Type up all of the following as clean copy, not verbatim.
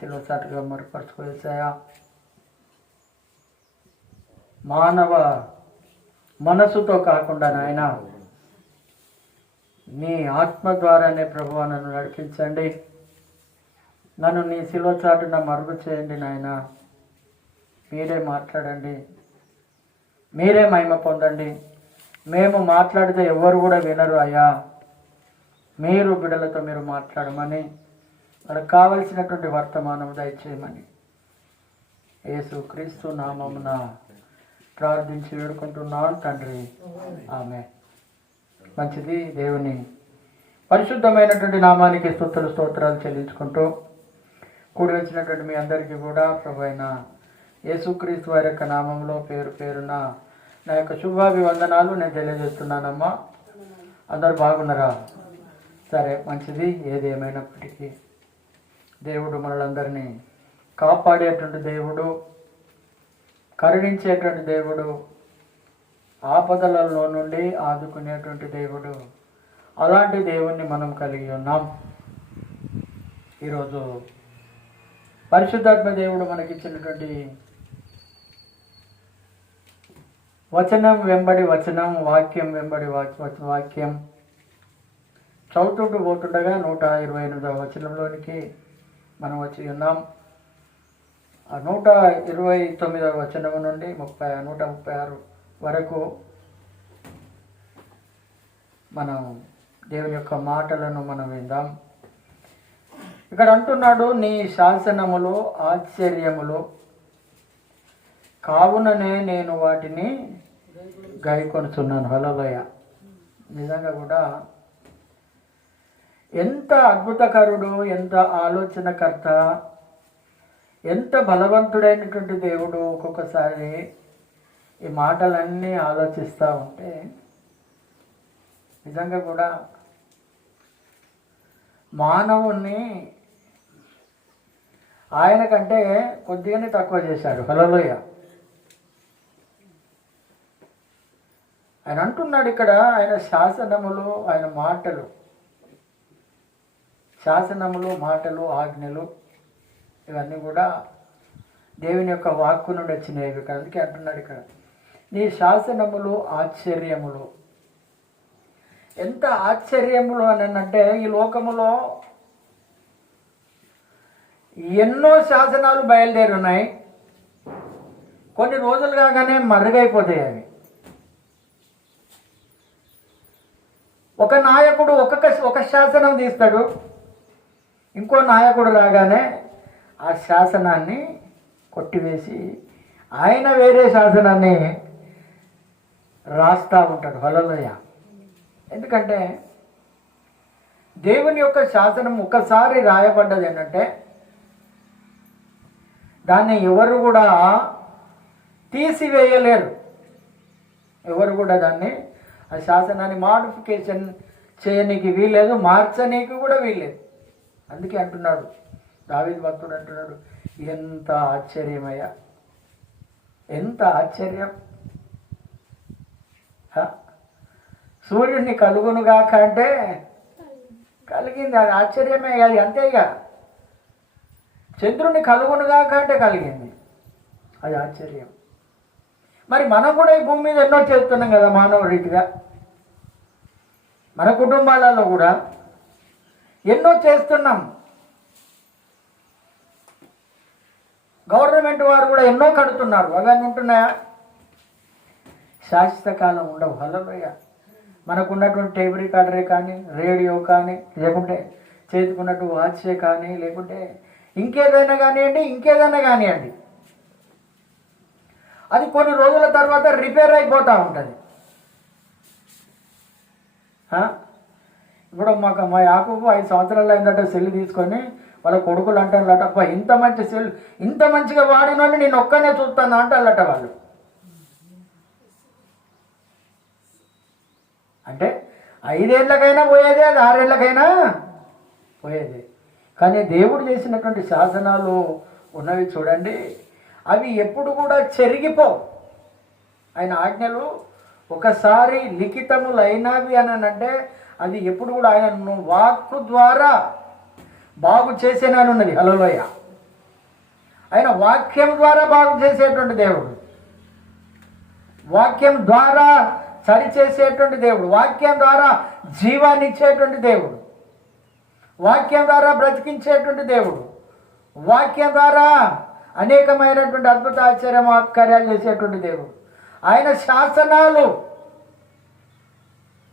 శిలువ చాటుగా మరుపరుచుకోసాయా. మానవ మనసుతో కాకుండా నాయన నీ ఆత్మ ద్వారానే ప్రభువా నన్ను నడిపించండి. నన్ను నీ శిలువ చాటున మరుగు చేయండి నాయన. మీరే మాట్లాడండి, మీరే మహిమ పొందండి. మేము మాట్లాడితే ఎవరు కూడా వినరు అయ్యా. మీరు బిడ్డలతో మీరు మాట్లాడమని, వాళ్ళకి కావలసినటువంటి వర్తమానం దయచేయమని యేసు క్రీస్తు నామమున ప్రార్థించి వేడుకుంటున్నాను తండ్రి, ఆమె. మంచిది. దేవుని పరిశుద్ధమైనటువంటి నామానికి స్తుతులు స్తోత్రాలు చెల్లించుకుంటూ కూడి వచ్చినటువంటి మీ అందరికీ కూడా ప్రభు అయిన యేసుక్రీస్తు వారి యొక్క నామంలో పేరు పేరున నా యొక్క శుభాభివందనాలు నేను తెలియజేస్తున్నానమ్మా. అందరు బాగున్నారా? సరే, మంచిది. ఏది ఏమైనప్పటికీ దేవుడు మనలందరినీ కాపాడేటువంటి దేవుడు, కరుణించేటువంటి దేవుడు, ఆపదలలో నుండి ఆదుకునేటువంటి దేవుడు. అలాంటి దేవుణ్ణి మనం కలిగి ఉన్నాం. ఈరోజు పరిశుద్ధాత్మ దేవుడు మనకిచ్చినటువంటి వచనం వెంబడి వచనం, వాక్యం వెంబడి వాక్యం చదువుతుంటూ పోతుండగా 128వ వచనంలోనికి మనం వచ్చి ఉన్నాం. ఆ 129వ వచనం నుండి 136 వరకు మనం దేవుని యొక్క మాటలను మనం విందాం. ఇక్కడ అంటున్నాడు, నీ శాసనములు ఆశ్చర్యములు కావుననే నేను వాటిని గైకొనుచున్నాను. హల్లెలూయా. నిజంగా కూడా ఎంత అద్భుతకరుడు, ఎంత ఆలోచనకర్త, ఎంత బలవంతుడైనటువంటి దేవుడు. ఒక్కొక్కసారి ఈ మాటలన్నీ ఆలోచిస్తూ ఉంటే నిజంగా కూడా మానవుణ్ణి ఆయన కంటే కొద్దిగానే తక్కువ చేశాడు. హల్లెలూయా. ఆయన అంటున్నాడు ఇక్కడ, ఆయన శాసనములు, ఆయన మాటలు, శాసనములు, మాటలు, ఆజ్ఞలు ఇవన్నీ కూడా దేవుని యొక్క వాక్కు నుండి వచ్చినవి. అందుకే అంటున్నాడు ఇక్కడ, నీ శాసనములు ఆశ్చర్యములు. ఎంత ఆశ్చర్యములు అని అంటే, ఈ లోకములో ఎన్నో శాసనాలు బయలుదేరి ఉన్నాయి. కొన్ని రోజులు కాగానే మరుగైపోతాయి అవి. ఒక నాయకుడు ఒక శాసనం తీస్తాడు, ఇంకో నాయకుడు రాగానే ఆ శాసనాన్ని కొట్టివేసి ఆయన వేరే శాసనాన్ని రాస్తూ ఉంటాడు. హల్లెలూయా. ఎందుకంటే దేవుని యొక్క శాసనం ఒకసారి రాయబడ్డది ఏంటంటే దాన్ని ఎవరు కూడా తీసివేయలేరు. ఎవరు కూడా దాన్ని, ఆ శాసనాన్ని మాడిఫికేషన్ చేయనీకి వీల్లేదు, మార్చనీకి కూడా వీల్లేదు. అందుకే అంటున్నాడు దావీదు భక్తుడు, అంటున్నాడు, ఎంత ఆశ్చర్యమయ్యా, ఎంత ఆశ్చర్యం. సూర్యుడిని కలుగునుగాక అంటే కలిగింది, అది ఆశ్చర్యమే. అది అంతే. ఇక చంద్రుని కలుగునుగాక అంటే కలిగింది, అది ఆశ్చర్యం. మరి మనం కూడా ఈ భూమి మీద ఎన్నో చేస్తున్నాం కదా మానవ రీతిగా. మన కుటుంబాలలో కూడా ఎన్నో చేస్తున్నాం. గవర్నమెంట్ వారు కూడా ఎన్నో కడుతున్నారు. అవన్నీ ఉంటున్నాయా? శాశ్వత కాలం ఉండవు. హల్లెలూయా. మనకున్నటువంటి టేప్ రికార్డరే కానీ, రేడియో కానీ, లేకుంటే చేతుకున్నట్టు వాచే కానీ, లేకుంటే ఇంకేదైనా కానివ్వండి, అది కొన్ని రోజుల తర్వాత రిపేర్ అయిపోతూ ఉంటుంది. ఇప్పుడు మా యాకూబు 5 సంవత్సరాలు అయిందట సెల్ తీసుకొని వాళ్ళ కొడుకులు అంటారట, అబ్బా ఇంత మంచి సెల్, ఇంత మంచిగా వాడినోని నేను ఒక్కనే చూస్తాను అంటారట వాళ్ళు. అంటే 5 ఏళ్ళకైనా పోయేదే, అది 6 ఏళ్ళకైనా పోయేదే. కానీ దేవుడు చేసినటువంటి శాసనాలు ఉన్నవి చూడండి, అవి ఎప్పుడు కూడా చెరిగిపోవు. ఆయన ఆజ్ఞలు ఒకసారి లిఖితములైనవి అని అంటే అది ఎప్పుడు కూడా ఆయన వాక్కు ద్వారా బాగు చేసేనని ఉన్నది. హల్లెలూయా. ఆయన వాక్యం ద్వారా బాగు చేసేటువంటి దేవుడు, వాక్యం ద్వారా సరిచేసేటువంటి దేవుడు, వాక్యం ద్వారా జీవాన్ని ఇచ్చేటువంటి దేవుడు, వాక్యం ద్వారా బ్రతికించేటువంటి దేవుడు, వాక్యం ద్వారా అనేకమైనటువంటి అద్భుత ఆశ్చర్యకార్యాలు చేసేటువంటి దేవుడు. ఆయన శాసనాలు,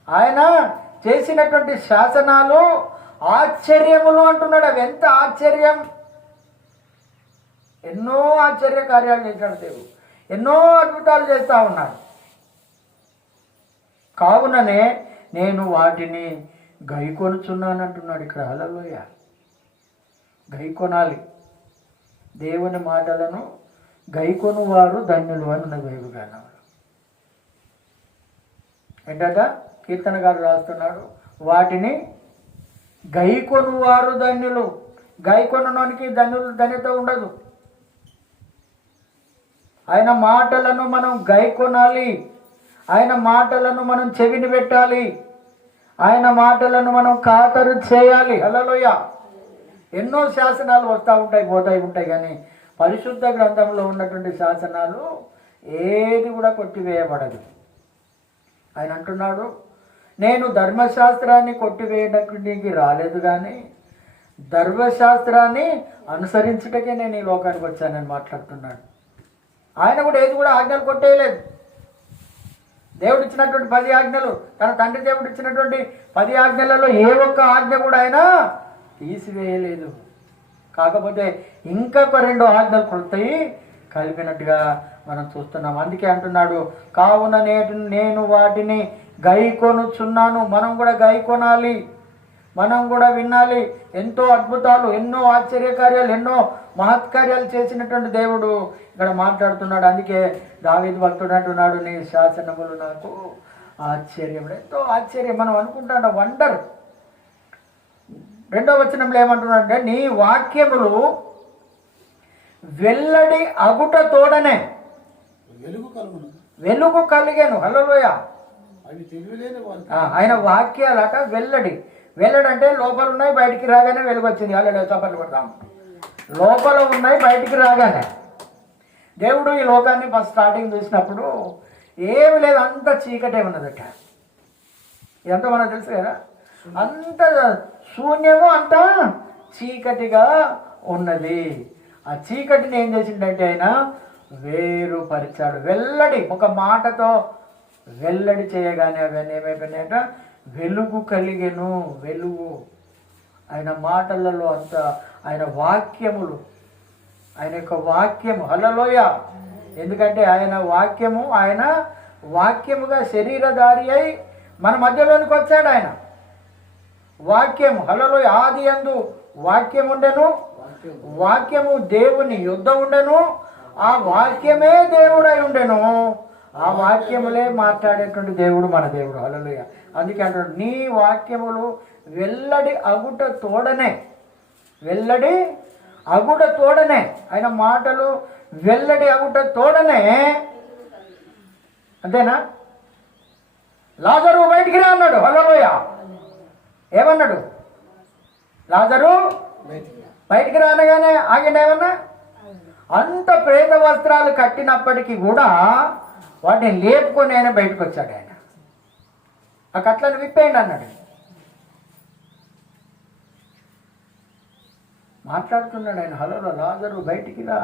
ఆయన చేసినటువంటి శాసనాలు ఆశ్చర్యములు అంటున్నాడు. అవి ఎంత ఆశ్చర్యం! ఎన్నో ఆశ్చర్య కార్యాలు చేశాడు దేవుడు, ఎన్నో అద్భుతాలు చేస్తూ ఉన్నాడు. కావుననే నేను వాటిని గైకొనుచున్నాను అంటున్నాడు ఇక్కడ. హల్లెలూయా! గైకొనాలి, దేవుని మాటలను గైకొను వారు ధన్యులు అని ఉన్న బైబిల్ గ్రంథంలో. ఏంటట కీర్తనగారు రాస్తున్నాడు, వాటిని గైకొను వారు ధన్యులు. గైకొనడానికి ధన్యత ఉండదు. ఆయన మాటలను మనం గైకొనాలి, ఆయన మాటలను మనం చెవిని పెట్టాలి, ఆయన మాటలను మనం ఖాతరు చేయాలి. హల్లెలూయా! ఎన్నో శాసనాలు వస్తూ ఉంటాయి, పోతాయి ఉంటాయి, కానీ పరిశుద్ధ గ్రంథంలో ఉన్నటువంటి శాసనాలు ఏది కూడా కొట్టివేయబడదు. ఆయన అంటున్నాడు, నేను ధర్మశాస్త్రాన్ని కొట్టివేయడానికి రాలేదు, కానీ ధర్మశాస్త్రాన్ని అనుసరించుటకే నేను ఈ లోకానికి వచ్చానని మాట్లాడుతున్నాడు. ఆయన కూడా ఏది కూడా ఆజ్ఞలు కొట్టేయలేదు. దేవుడు ఇచ్చినటువంటి 10 ఆజ్ఞలు, తన తండ్రి దేవుడు ఇచ్చినటువంటి 10 ఆజ్ఞలలో ఏ ఒక్క ఆజ్ఞ కూడా ఆయన తీసివేయలేదు. కాకపోతే ఇంకొక 2 ఆజ్ఞలు కొడతాయి కలిపినట్టుగా మనం చూస్తున్నాం. అందుకే అంటున్నాడు, కావున నేను వాటిని గైకొనుచున్నాను. మనం కూడా గైకొనాలి, మనం కూడా వినాలి. ఎంతో అద్భుతాలు, ఎన్నో ఆశ్చర్యకార్యాలు, ఎన్నో మహత్కార్యాలు చేసినటువంటి దేవుడు ఇక్కడ మాట్లాడుతున్నాడు. అందుకే దావీదు భక్తుడు అంటున్నాడు, నీ శాసనములు నాకు ఆశ్చర్యం. ఎంతో ఆశ్చర్యం. మనం అనుకుంటాం వండర్. 2వ వచనంలో ఏమంటున్నాడంటే, నీ వాక్యములు వెల్లడి అగుట తోడనే వెలుగు కలిగాను. హల్లెలూయా! ఆయన వాక్యాలట వెల్లడి. వెల్లడి అంటే లోపల ఉన్నాయి, బయటికి రాగానే వెలుగు వచ్చింది. హల్లెలూయా! చప్పట్లు కొడతాం. లోపల ఉన్నాయి, బయటికి రాగానే. దేవుడు ఈ లోకాన్ని ఫస్ట్ స్టార్టింగ్ చూసినప్పుడు ఏమి లేదు, అంత చీకటే ఉన్నదట. ఇదంతా మనకు తెలుసు కదా, అంత శూన్యము, అంత చీకటిగా ఉన్నది. ఆ చీకటిని ఏం చేసిండంటే ఆయన వేరుపరిచాడు. వెల్లడి, ఒక మాటతో వెల్లడి చేయగానే అవన్నీ ఏమైపోయినాయట, వెలుగు కలిగెను. వెలుగు ఆయన మాటలలో అంత, ఆయన వాక్యములు, ఆయన యొక్క వాక్యము. హల్లెలూయా! ఎందుకంటే ఆయన వాక్యముగా శరీరధారి అయి మన మధ్యలోనికి వచ్చాడు. ఆయన వాక్యము. హల్లెలూయా! ఆది యందు వాక్యం ఉండెను, వాక్యము దేవుని యుద్ధ ఉండెను, ఆ వాక్యమే దేవుడై ఉండెను, ఆ వాక్యములే మాట్లాడేటువంటి దేవుడు మన దేవుడు. హల్లెలూయా! అందుకే అంటాడు, నీ వాక్యములు వెల్లడి అగుట తోడనే, వెల్లడి అగుట తోడనే, ఆయన మాటలు వెల్లడి అగుట తోడనే. అంతేనా? లాజరు బయటికి రా అన్నాడు. హల్లెలూయా! ఏమన్నాడు? లాజరు బయటికి రానగానే ఆగిన ఏమన్నా? అంత ప్రేత వస్త్రాలు కట్టినప్పటికీ కూడా వాటిని లేపుకొని ఆయన బయటకు వచ్చాడు. ఆయన ఆ కట్లను విప్పేయండి అన్నాడు. మాట్లాడుతున్నాడు ఆయన. హలో లాజరు బయటికి రా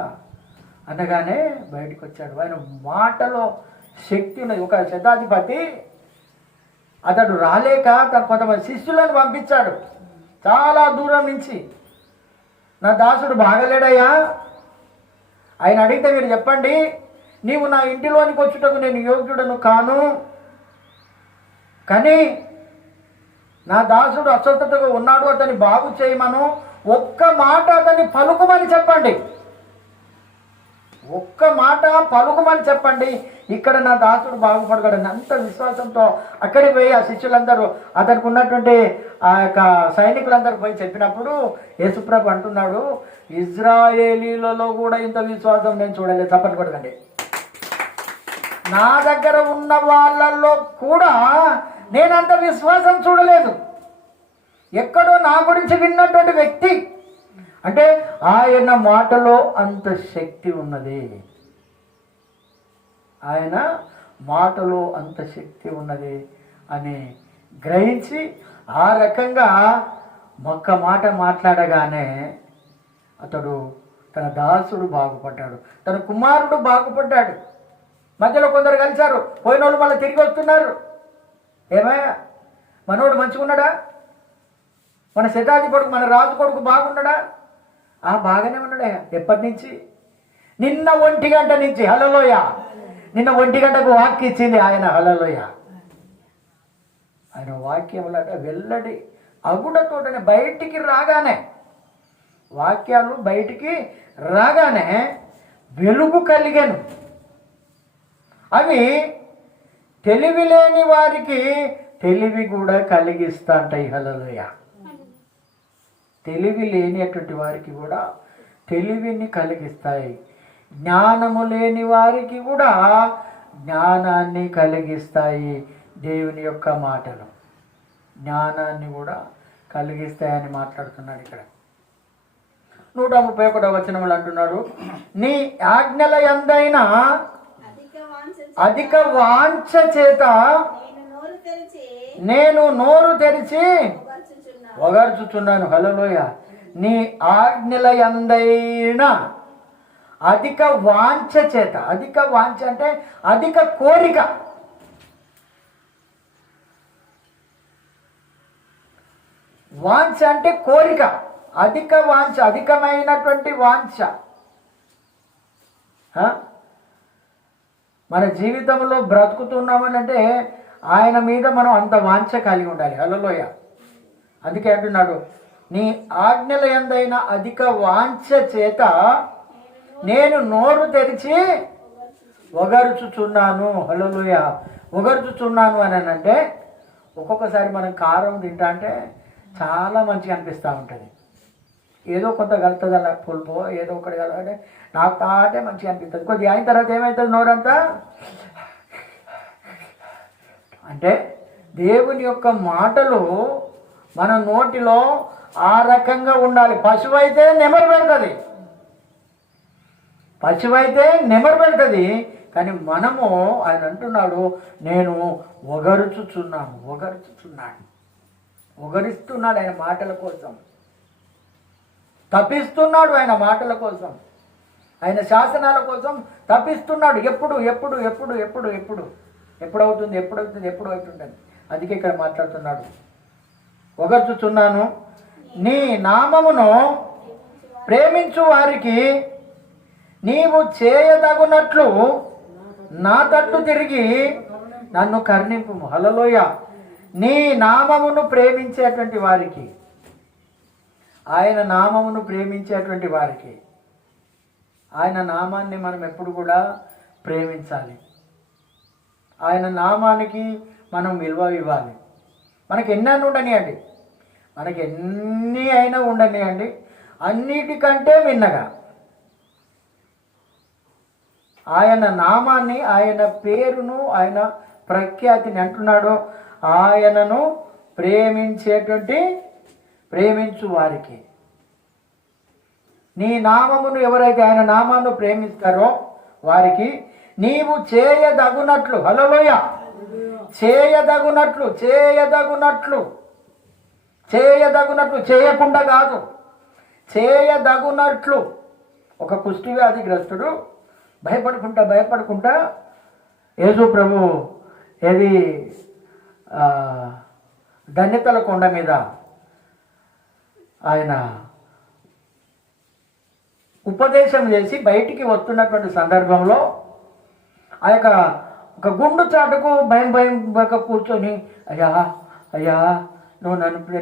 అనగానే బయటికి వచ్చాడు. ఆయన మాటలో శక్తి ఉన్నది. ఒక శతాధిపతి అతడు రాలేక తన కొంతమంది శిష్యులను పంపించాడు చాలా దూరం నుంచి. నా దాసుడు బాగలేడయ్యా, ఆయన అడిగితే మీరు చెప్పండి, నీవు నా ఇంటిలోనికి వచ్చుటకు నేను యోగ్యుడను కాను, కానీ నా దాసుడు అస్వస్థతగా ఉన్నాడు, అతన్ని బాగు చేయమను, ఒక్క మాట అతన్ని పలుకుమని చెప్పండి, ఒక్క మాట పలుకుమని చెప్పండి, ఇక్కడ నా దాసుడు బాగుపడగలని. అంత విశ్వాసంతో అక్కడికి పోయి ఆ శిష్యులందరూ, అతనికి ఉన్నటువంటి ఆ యొక్క సైనికులందరూ పోయి చెప్పినప్పుడు యేసుప్రభు అంటున్నాడు, ఇజ్రాయేలీలలో కూడా ఇంత విశ్వాసం నేను చూడలేదు. చప్పట్లు కొట్టకండి. నా దగ్గర ఉన్న వాళ్ళల్లో కూడా నేనంత విశ్వాసం చూడలేదు. ఎక్కడో నా గురించి విన్నటువంటి వ్యక్తి అంటే ఆయన మాటలో అంత శక్తి ఉన్నది. ఆయన మాటలో అంత శక్తి ఉన్నది అని గ్రహించి ఆ రకంగా ఒక్క మాట మాట్లాడగానే అతడు తన దాసుడు బాగుపడ్డాడు, తన కుమారుడు బాగుపడ్డాడు. మధ్యలో కొందరు కలిశారు, పోయిన వాళ్ళు మళ్ళీ తిరిగి వస్తున్నారు. ఏమయ్యా మనోడు మంచిగా ఉన్నాడా, మన శతాధి కొడుకు మన రాజు కొడుకు బాగున్నాడా? బాగానే ఉన్నాడా. ఎప్పటి నుంచి? నిన్న 1 గంట నుంచి. హల్లెలూయా. నిన్న 1 గంటకు వాక్యం ఇచ్చింది ఆయన. హల్లెలూయా. ఆయన వాక్యములట వెల్లడి అగుడతోటనే బయటికి రాగానే, వాక్యాలు బయటికి రాగానే వెలుగు కలిగాను. అవి తెలివి లేని వారికి తెలివి కూడా కలిగిస్తా ఉంటాయి. హల్లెలూయా. తెలివి లేనిటువంటి వారికి కూడా తెలివిని కలిగిస్తాయి. జ్ఞానము లేని వారికి కూడా జ్ఞానాన్ని కలిగిస్తాయి. దేవుని యొక్క మాటలు జ్ఞానాన్ని కూడా కలిగిస్తాయని మాట్లాడుతున్నాడు ఇక్కడ. 131వ వచనములు అంటున్నాడు, నీ ఆజ్ఞల యందైన అధిక వాంఛ చేత నేను నోరు తెరిచి ఒగర్చుచున్నాను. హల్లెలూయా. నీ ఆజ్ఞల యందైన అధిక వాంఛ చేత. అధిక వాంఛ అంటే అధిక కోరిక. వాంఛ అంటే కోరిక. అధిక వాంఛ, అధికమైనటువంటి వాంఛ. మన జీవితంలో బ్రతుకుతున్నామని అంటే ఆయన మీద మనం అంత వాంఛ కలిగి ఉండాలి. హల్లెలూయా. అందుకే అంటున్నాడు, నీ ఆజ్ఞల యందైన అధిక వాంఛ చేత నేను నోరు తెరిచి ఒగర్చుచున్నాను. హల్లెలూయా. ఒగర్చుచున్నాను అని అంటే ఒక్కొక్కసారి మనం కారం తింటా అంటే చాలా మంచిగా అనిపిస్తూ ఉంటుంది. ఏదో కొంత కలుతుంది, అలా పులుపు ఏదో ఒకటి కలగంటే నాకు తాటే మంచిగా అనిపిస్తుంది. కొద్దిగా అయిన తర్వాత ఏమవుతుంది నోరంతా అంటే దేవుని యొక్క మాటలు మన నోటిలో ఆ రకంగా ఉండాలి. పశువు అయితే నెమరు పెడుతుంది, పశువు అయితే నెమరు పెడుతుంది. కానీ మనము ఆయన అంటున్నాడు, నేను ఒగరుచుచున్నాను. ఒగరిస్తున్నాడు ఆయన మాటల కోసం, తప్పిస్తున్నాడు ఆయన మాటల కోసం, ఆయన శాసనాల కోసం తప్పిస్తున్నాడు. ఎప్పుడవుతుందని అందుకే ఇక్కడ మాట్లాడుతున్నాడు. ఒగర్చుచున్నాను, నీ నామమును ప్రేమించు వారికి నీవు చేయదగునట్లు నా తట్టు తిరిగి నన్ను కరుణింపు. హల్లెలూయా. నీ నామమును ప్రేమించేటువంటి వారికి, ఆయన నామమును ప్రేమించేటువంటి వారికి, ఆయన నామాన్ని మనం ఎప్పుడు కూడా ప్రేమించాలి. ఆయన నామానికి మనం విలువ ఇవ్వాలి. మనకి ఎన్ని ఉండనియండి, మనకి ఎన్ని అయినా ఉండనియండి, అన్నిటికంటే మిన్నగా ఆయన నామాన్ని, ఆయన పేరును, ఆయన ప్రఖ్యాతిని అంటున్నాడు. ఆయనను ప్రేమించు వారికి, నీ నామమును ఎవరైతే ఆయన నామాన్ని ప్రేమిస్తారో వారికి నీవు చేయదగునట్లు. హల్లెలూయా. చేయదగునట్లు, చేయకుండా కాదు, చేయదగునట్లు. ఒక కుష్టి వ్యాధిగ్రస్తుడు భయపడుకుంటా యేసు ప్రభు ఏది ధన్యతల కొండ మీద ఆయన ఉపదేశం చేసి బయటికి వస్తున్నటువంటి సందర్భంలో ఆ యొక్క ఒక గుండు చాటుకు భయం కూర్చొని, అయ్యా నువ్వు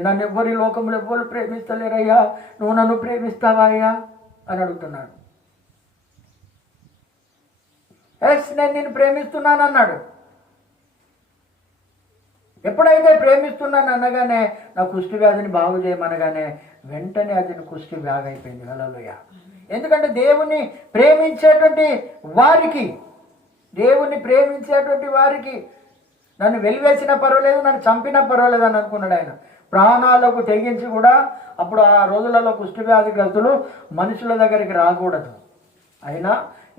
నన్ను ఎవ్వరి లోకంలో ఎవ్వరు ప్రేమిస్తలేరయ్యా, నువ్వు నన్ను ప్రేమిస్తావా అయ్యా అని అడుగుతున్నాడు. నేను నిన్ను ప్రేమిస్తున్నాను అన్నాడు. ఎప్పుడైతే ప్రేమిస్తున్నాను అనగానే నా కుష్టి వ్యాధిని బాగు చేయమనగానే వెంటనే అది కుష్టి వ్యాధి అయిపోయింది. హల్లెలూయా. ఎందుకంటే దేవుని ప్రేమించేటువంటి వారికి నన్ను వెలివేసినా పర్వాలేదు, నన్ను చంపినా పర్వాలేదు అని అనుకున్నాడు ఆయన. ప్రాణాలకు తెగించి కూడా అప్పుడు ఆ రోజులలో కుష్ఠవ్యాధిగ్రస్తులు మనుషుల దగ్గరికి రాకూడదు. అయినా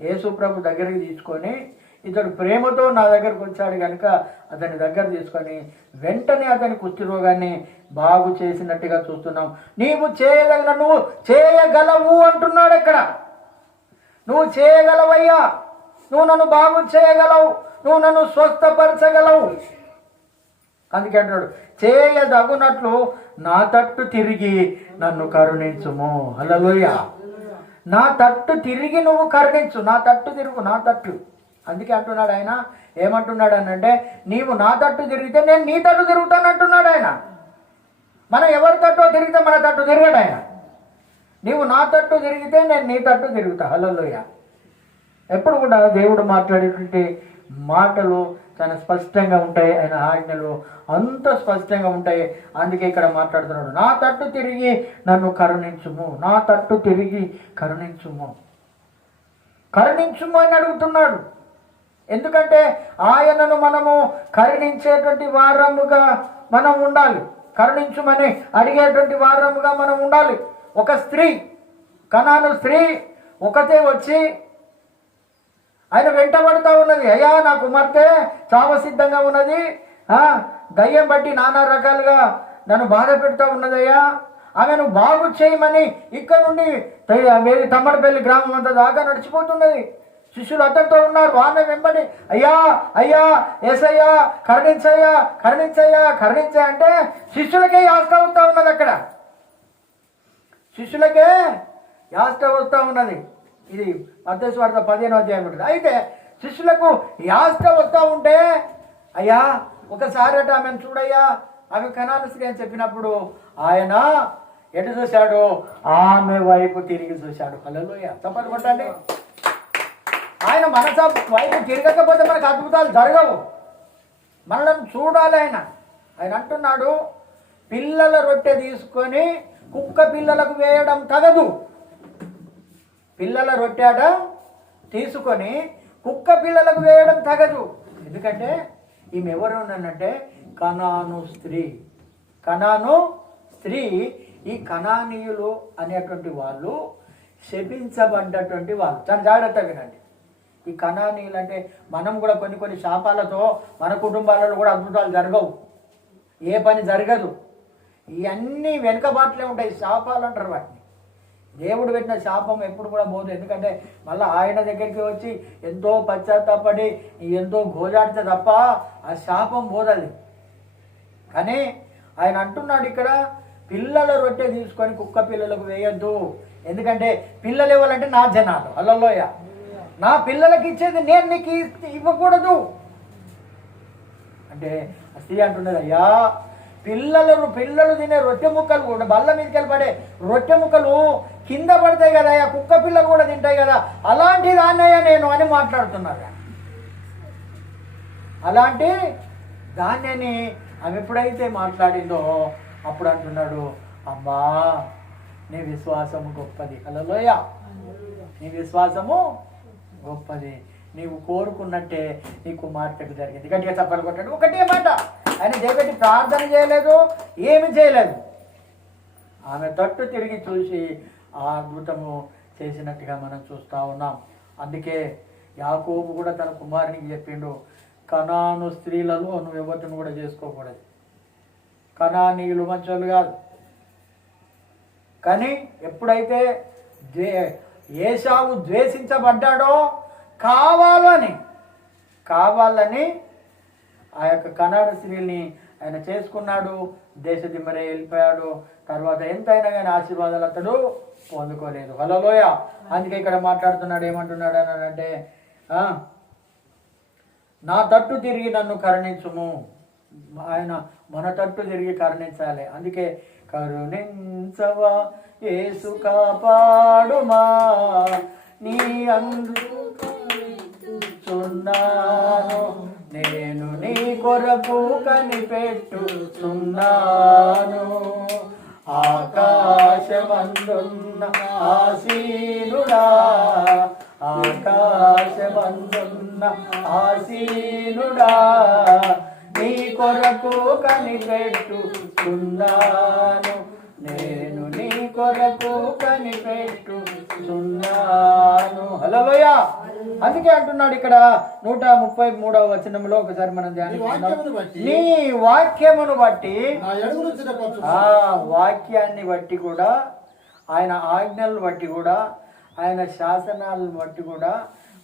యేసు ప్రభు దగ్గరికి తీసుకొని ఇతడు ప్రేమతో నా దగ్గరకు వచ్చాడు కనుక అతని దగ్గర తీసుకొని వెంటనే అతని కుష్టి రోగాన్ని బాగు చేసినట్టుగా చూస్తున్నాం. నువ్వు చేయగలవు అంటున్నాడు ఇక్కడ. నువ్వు చేయగలవయ్యా, నువ్వు నన్ను బాగు చేయగలవు, నువ్వు నన్ను స్వస్థపరచగలవు. అందుకే అంటున్నాడు, చేయదగునట్లు నా తట్టు తిరిగి నన్ను కరుణించుము. హల్లెలూయా. నా తట్టు తిరిగి నువ్వు కరుణించు, నా తట్టు తిరుగు, నా తట్టు. అందుకే అంటున్నాడు ఆయన. ఏమంటున్నాడు అనంటే, నీవు నా తట్టు తిరిగితే నేను నీ తట్టు తిరుగుతాను అంటున్నాడు ఆయన. మనం ఎవరి తట్టో తిరిగితే మన తట్టు తిరగడు ఆయన. నీవు నా తట్టు తిరిగితే నేను నీ తట్టు తిరుగుతా. హల్లెలూయా. ఎప్పుడు కూడా దేవుడు మాట్లాడేటువంటి మాటలు చాలా స్పష్టంగా ఉంటాయి, ఆయన ఆజ్ఞలు అంత స్పష్టంగా ఉంటాయి. అందుకే ఇక్కడ మాట్లాడుతున్నాడు, నా తట్టు తిరిగి నన్ను కరుణించుము, నా తట్టు తిరిగి కరుణించుము, కరుణించుము అని అడుగుతున్నాడు. ఎందుకంటే ఆయనను మనము కరుణించేటువంటి వారముగా మనం ఉండాలి, కరుణించుమని అడిగేటువంటి వారముగా మనం ఉండాలి. ఒక స్త్రీ, కనాను స్త్రీ ఒకతే వచ్చి ఆయన వెంటబడుతూ ఉన్నది. అయ్యా నా కుమార్తె చావ సిద్ధంగా ఉన్నది, దయ్యం బట్టి నానా రకాలుగా నన్ను బాధ పెడుతూ ఉన్నదయ్యా, ఆమెను బాగు చేయమని ఇక్కడ నుండి తమ్మడిపల్లి గ్రామం అంతా దాకా నడిచిపోతున్నది. శిష్యులు అతనితో ఉన్నారు. ఆమె వెంబడి అయ్యా అయ్యా ఏసయ్యా కరుణించయ్యా కరుణించయ్యా కరుణించా అంటే శిష్యులకే యాస్త వస్తూ ఉన్నది. అక్కడ శిష్యులకే యాస్త వస్తూ ఉన్నది. ఇది మత్తయి సువార్త 15వ అధ్యాయం ఉంటుంది. అయితే శిష్యులకు యాస్త వస్తూ ఉంటే అయ్యా ఒకసారి అట ఆమెను చూడయ్యా, ఆమె కనాను స్త్రీ అని చెప్పినప్పుడు ఆయన ఎటు చూశాడు? ఆమె వైపు తిరిగి చూశాడు. హల్లెలూయా. చప్పట్లు కొట్టండి. ఆయన మనస వైపు తిరగకపోతే మనకు అద్భుతాలు జరగవు. మనల్ని చూడాలి ఆయన. ఆయన అంటున్నాడు, పిల్లల రొట్టె తీసుకొని కుక్క పిల్లలకు వేయడం తగదు. పిల్లల రొట్టె తీసుకొని కుక్క పిల్లలకు వేయడం తగదు. ఎందుకంటే ఈమె ఎవరు ఉన్నానంటే కనాను స్త్రీ. కనాను స్త్రీ. ఈ కనానీయులు అనేటువంటి వాళ్ళు శపించబడ్డటువంటి వాళ్ళు. చాలా జాగ్రత్తగా వినండి. ఈ కనానీయులు అంటే మనం కూడా కొన్ని శాపాలతో మన కుటుంబాలలో కూడా అద్భుతాలు జరగవు, ఏ పని జరగదు. ఇవన్నీ వెనుకబాట్లే ఉంటాయి, శాపాలు అంటారు వాటిని. దేవుడు పెట్టిన శాపం ఎప్పుడు కూడా పోదు. ఎందుకంటే మళ్ళీ ఆయన దగ్గరికి వచ్చి ఎంతో పశ్చాత్తాపడి ఎంతో గోజాడితే తప్ప ఆ శాపం పోదది. కానీ ఆయన అంటున్నాడు ఇక్కడ, పిల్లల రొట్టె తీసుకొని కుక్క పిల్లలకు వేయొద్దు. ఎందుకంటే పిల్లలు ఇవ్వాలంటే నా జనాలు. హల్లెలూయా. నా పిల్లలకి ఇచ్చేది నేను నీకు ఇవ్వకూడదు అంటే స్త్రీ అంటున్నది, అయ్యా పిల్లలు తినే రొట్టె ముక్కలు కూడా బల్ల మీదకి వెళ్ళి పడే రొట్టె ముక్కలు కింద పడతాయి కదా, కుక్క పిల్లలు కూడా తింటాయి కదా, అలాంటి దాన్నయ్యా నేను అని మాట్లాడుతున్నారు. అలాంటి దాన్ని ఆమె ఎప్పుడైతే మాట్లాడిందో అప్పుడు అంటున్నాడు, అమ్మా నీ విశ్వాసము గొప్పది. హల్లెలూయా. నీ విశ్వాసము గొప్పది, నీవు కోరుకున్నట్టే నీ కుమార్తెకు జరిగింది. గట్టిగా చప్పలు కొట్టాడు. ఒకటే మాట, ఆయన దేవుడికి ప్రార్థన చేయలేదు, ఏమి చేయలేదు. ఆమె తట్టు తిరిగి చూసి ఆ అద్భుతము చేసినట్టుగా మనం చూస్తూ ఉన్నాం. అందుకే యాకోబు కూడా తన కుమారునికి చెప్పిండు, కనాను స్త్రీలలో నువ్వు ఎవరిని కూడా చేసుకోకూడదు. కనానీయులు మంచోళ్ళు కాదు. కానీ ఎప్పుడైతే ఏశావు ద్వేషించబడ్డాడో కావాలని ఆ యొక్క కనాను స్త్రీల్ని ఆయన చేసుకున్నాడు, దేశ దిమ్మరే వెళ్ళిపోయాడు. తర్వాత ఎంతైనా కానీ ఆశీర్వాదాలు అతడు పొందుకోలేదు. హల్లెలూయా. అందుకే ఇక్కడ మాట్లాడుతున్నాడు, ఏమంటున్నాడు అని అంటే, నా తట్టు తిరిగి నన్ను కరుణించుము. ఆయన మన తట్టు తిరిగి కరుణించాలి. అందుకే కరుణించవా యేసు కాపాడుమా, నీ అందుకున్నాను, నేను నీ కొరకు కనిపెట్టుచున్నాను. ఆకాశమందున్న ఆసీనుడా, ఆకాశమందున్న ఆసీనుడా, నీ కొరకు కనిపెట్టుచున్నాను, నేను నీ కొరకు కనిపెట్టుచున్నాను. హల్లెలూయా. అందుకే అంటున్నాడు ఇక్కడ 133వ వచనంలో, ఒకసారి మనం ధ్యానిస్తున్నాం. నీ వాక్యమును బట్టి, ఆ వాక్యాన్ని బట్టి కూడా, ఆయన ఆజ్ఞలను బట్టి కూడా, ఆయన శాసనాలను బట్టి కూడా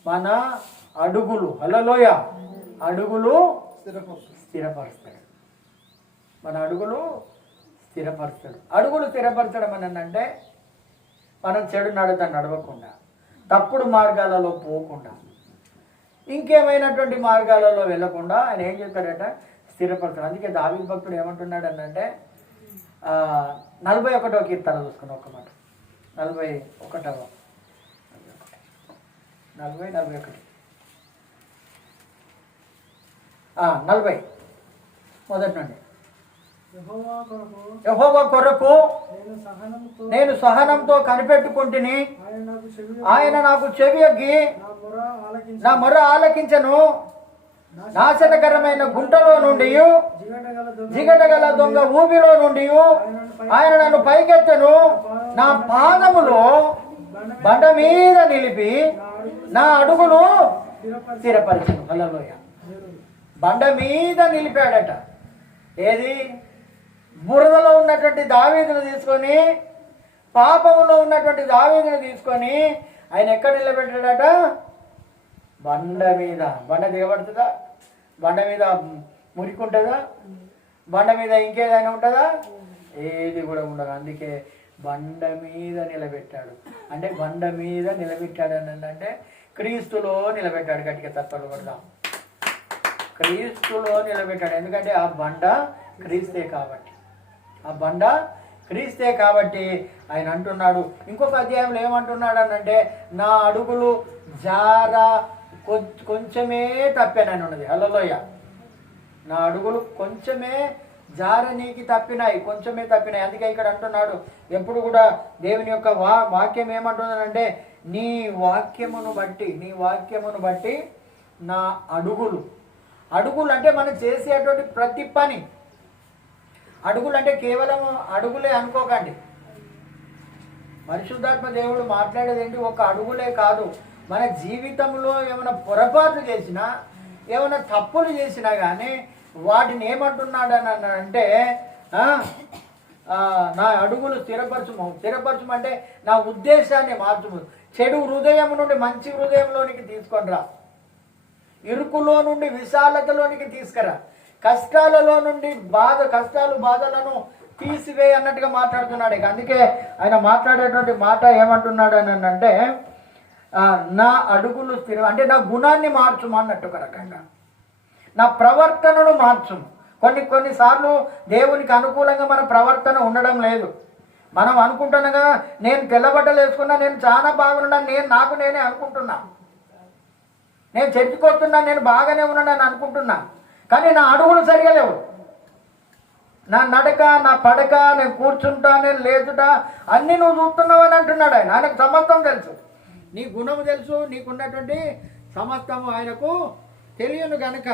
మన అడుగులు, హల్లెలూయా, అడుగులు స్థిరపరుస్తాడు. మన అడుగులు స్థిరపరుస్తాడు. అడుగులు స్థిరపరచడం అని అంటే మనం చెడు నడత నడవకుండా, తప్పుడు మార్గాలలో పోకుండా, ఇంకేమైనటువంటి మార్గాలలో వెళ్ళకుండా ఆయన ఏం చేస్తాడట, స్థిరపడతాడు. అందుకే దావీదు భక్తుడు ఏమంటున్నాడు అంటే 41వ కీర్తన చూసుకుని ఒక మాట, 41 40 మొదటి నుండి. యెహోవా కొరకు నేను సహనంతో కనిపెట్టుకుంటుని, ఆయన నాకు చెవియొగ్గి నా మొర్ర ఆలకించెను. నాశనకరమైన గుంటలో నుండి, జిగటగల దొంగ ఊబిలో నుండి ఆయన నన్ను పైకెత్తెను. నా పాదములో బండ మీద నిలిపి నా అడుగులు స్థిరపరిచెను. హల్లెలూయా. బండ మీద నిలిపాడట. ఏది? బురదలో ఉన్నటువంటి దావీదును తీసుకొని, పాపములో ఉన్నటువంటి దావీదును తీసుకొని ఆయన ఎక్కడ నిలబెట్టాడట? బండ మీద. బండ దిగబడుతుందా? బండ మీద మురికి ఉంటుందా? బండ మీద ఇంకేదైనా ఉంటుందా? ఏది కూడా ఉండదు. అందుకే బండ మీద నిలబెట్టాడు. అంటే బండ మీద నిలబెట్టాడు అని అంటే క్రీస్తులో నిలబెట్టాడు. గట్టిగా తప్పలు పడదాం. క్రీస్తులో నిలబెట్టాడు. ఎందుకంటే ఆ బండ క్రీస్తే కాబట్టి, ఆ బండ క్రీస్తే కాబట్టి ఆయన అంటున్నాడు. ఇంకొక అధ్యాయంలో ఏమంటున్నాడు అనంటే, నా అడుగులు కొంచెమే తప్పానని ఉన్నది. హల్లెలూయా. నా అడుగులు కొంచెమే జారనీకి తప్పినాయి, కొంచెమే తప్పినాయి. అందుకే ఇక్కడ అంటున్నాడు, ఎప్పుడు కూడా దేవుని యొక్క వాక్యం ఏమంటుందనంటే, నీ వాక్యమును బట్టి నా అడుగులు అంటే మనం చేసేటువంటి ప్రతి పని. అడుగులు అంటే కేవలం అడుగులే అనుకోకండి. పరిశుద్ధాత్మ దేవుడు మాట్లాడేది ఏంటి? ఒక అడుగులే కాదు. మన జీవితంలో ఏమైనా పొరపాట్లు చేసినా, ఏమైనా తప్పులు చేసినా కానీ వాటిని ఏమంటున్నాడని అంటే, నా అడుగులు స్థిరపరచుము అంటే నా ఉద్దేశాన్ని మార్చుము. చెడు హృదయం నుండి మంచి హృదయంలోనికి తీసుకొని రా. ఇరుకులో నుండి విశాలతలోనికి తీసుకురా. కష్టాలలో నుండి బాధలను తీసివేయి అన్నట్టుగా మాట్లాడుతున్నాడు. అందుకే ఆయన మాట్లాడేటువంటి మాట ఏమంటున్నాడు అని అంటే, నా అడుగులు అంటే నా గుణాన్ని మార్చుము అన్నట్టు. ఒక రకంగా నా ప్రవర్తనను మార్చుము. కొన్నిసార్లు దేవునికి అనుకూలంగా మన ప్రవర్తన ఉండడం లేదు. మనం అనుకుంటున్నాగా, నేను తెల్లబట్టలు వేసుకున్నా, నేను చాలా బాగున్నాను, నేనే అనుకుంటున్నా, నేను చర్చికొస్తున్నా, నేను బాగానే ఉన్నానని అనుకుంటున్నా. కానీ నా అడుగులు సరిగా లేవు. నా నడక, నా పడక, నేను కూర్చుంటా, నేను లేచుటా అన్నీ నువ్వు చూస్తున్నావు అని అంటున్నాడు ఆయన. ఆయనకు సమస్తం తెలుసు, నీ గుణము తెలుసు, నీకున్నటువంటి సమస్తము ఆయనకు తెలియను కనుక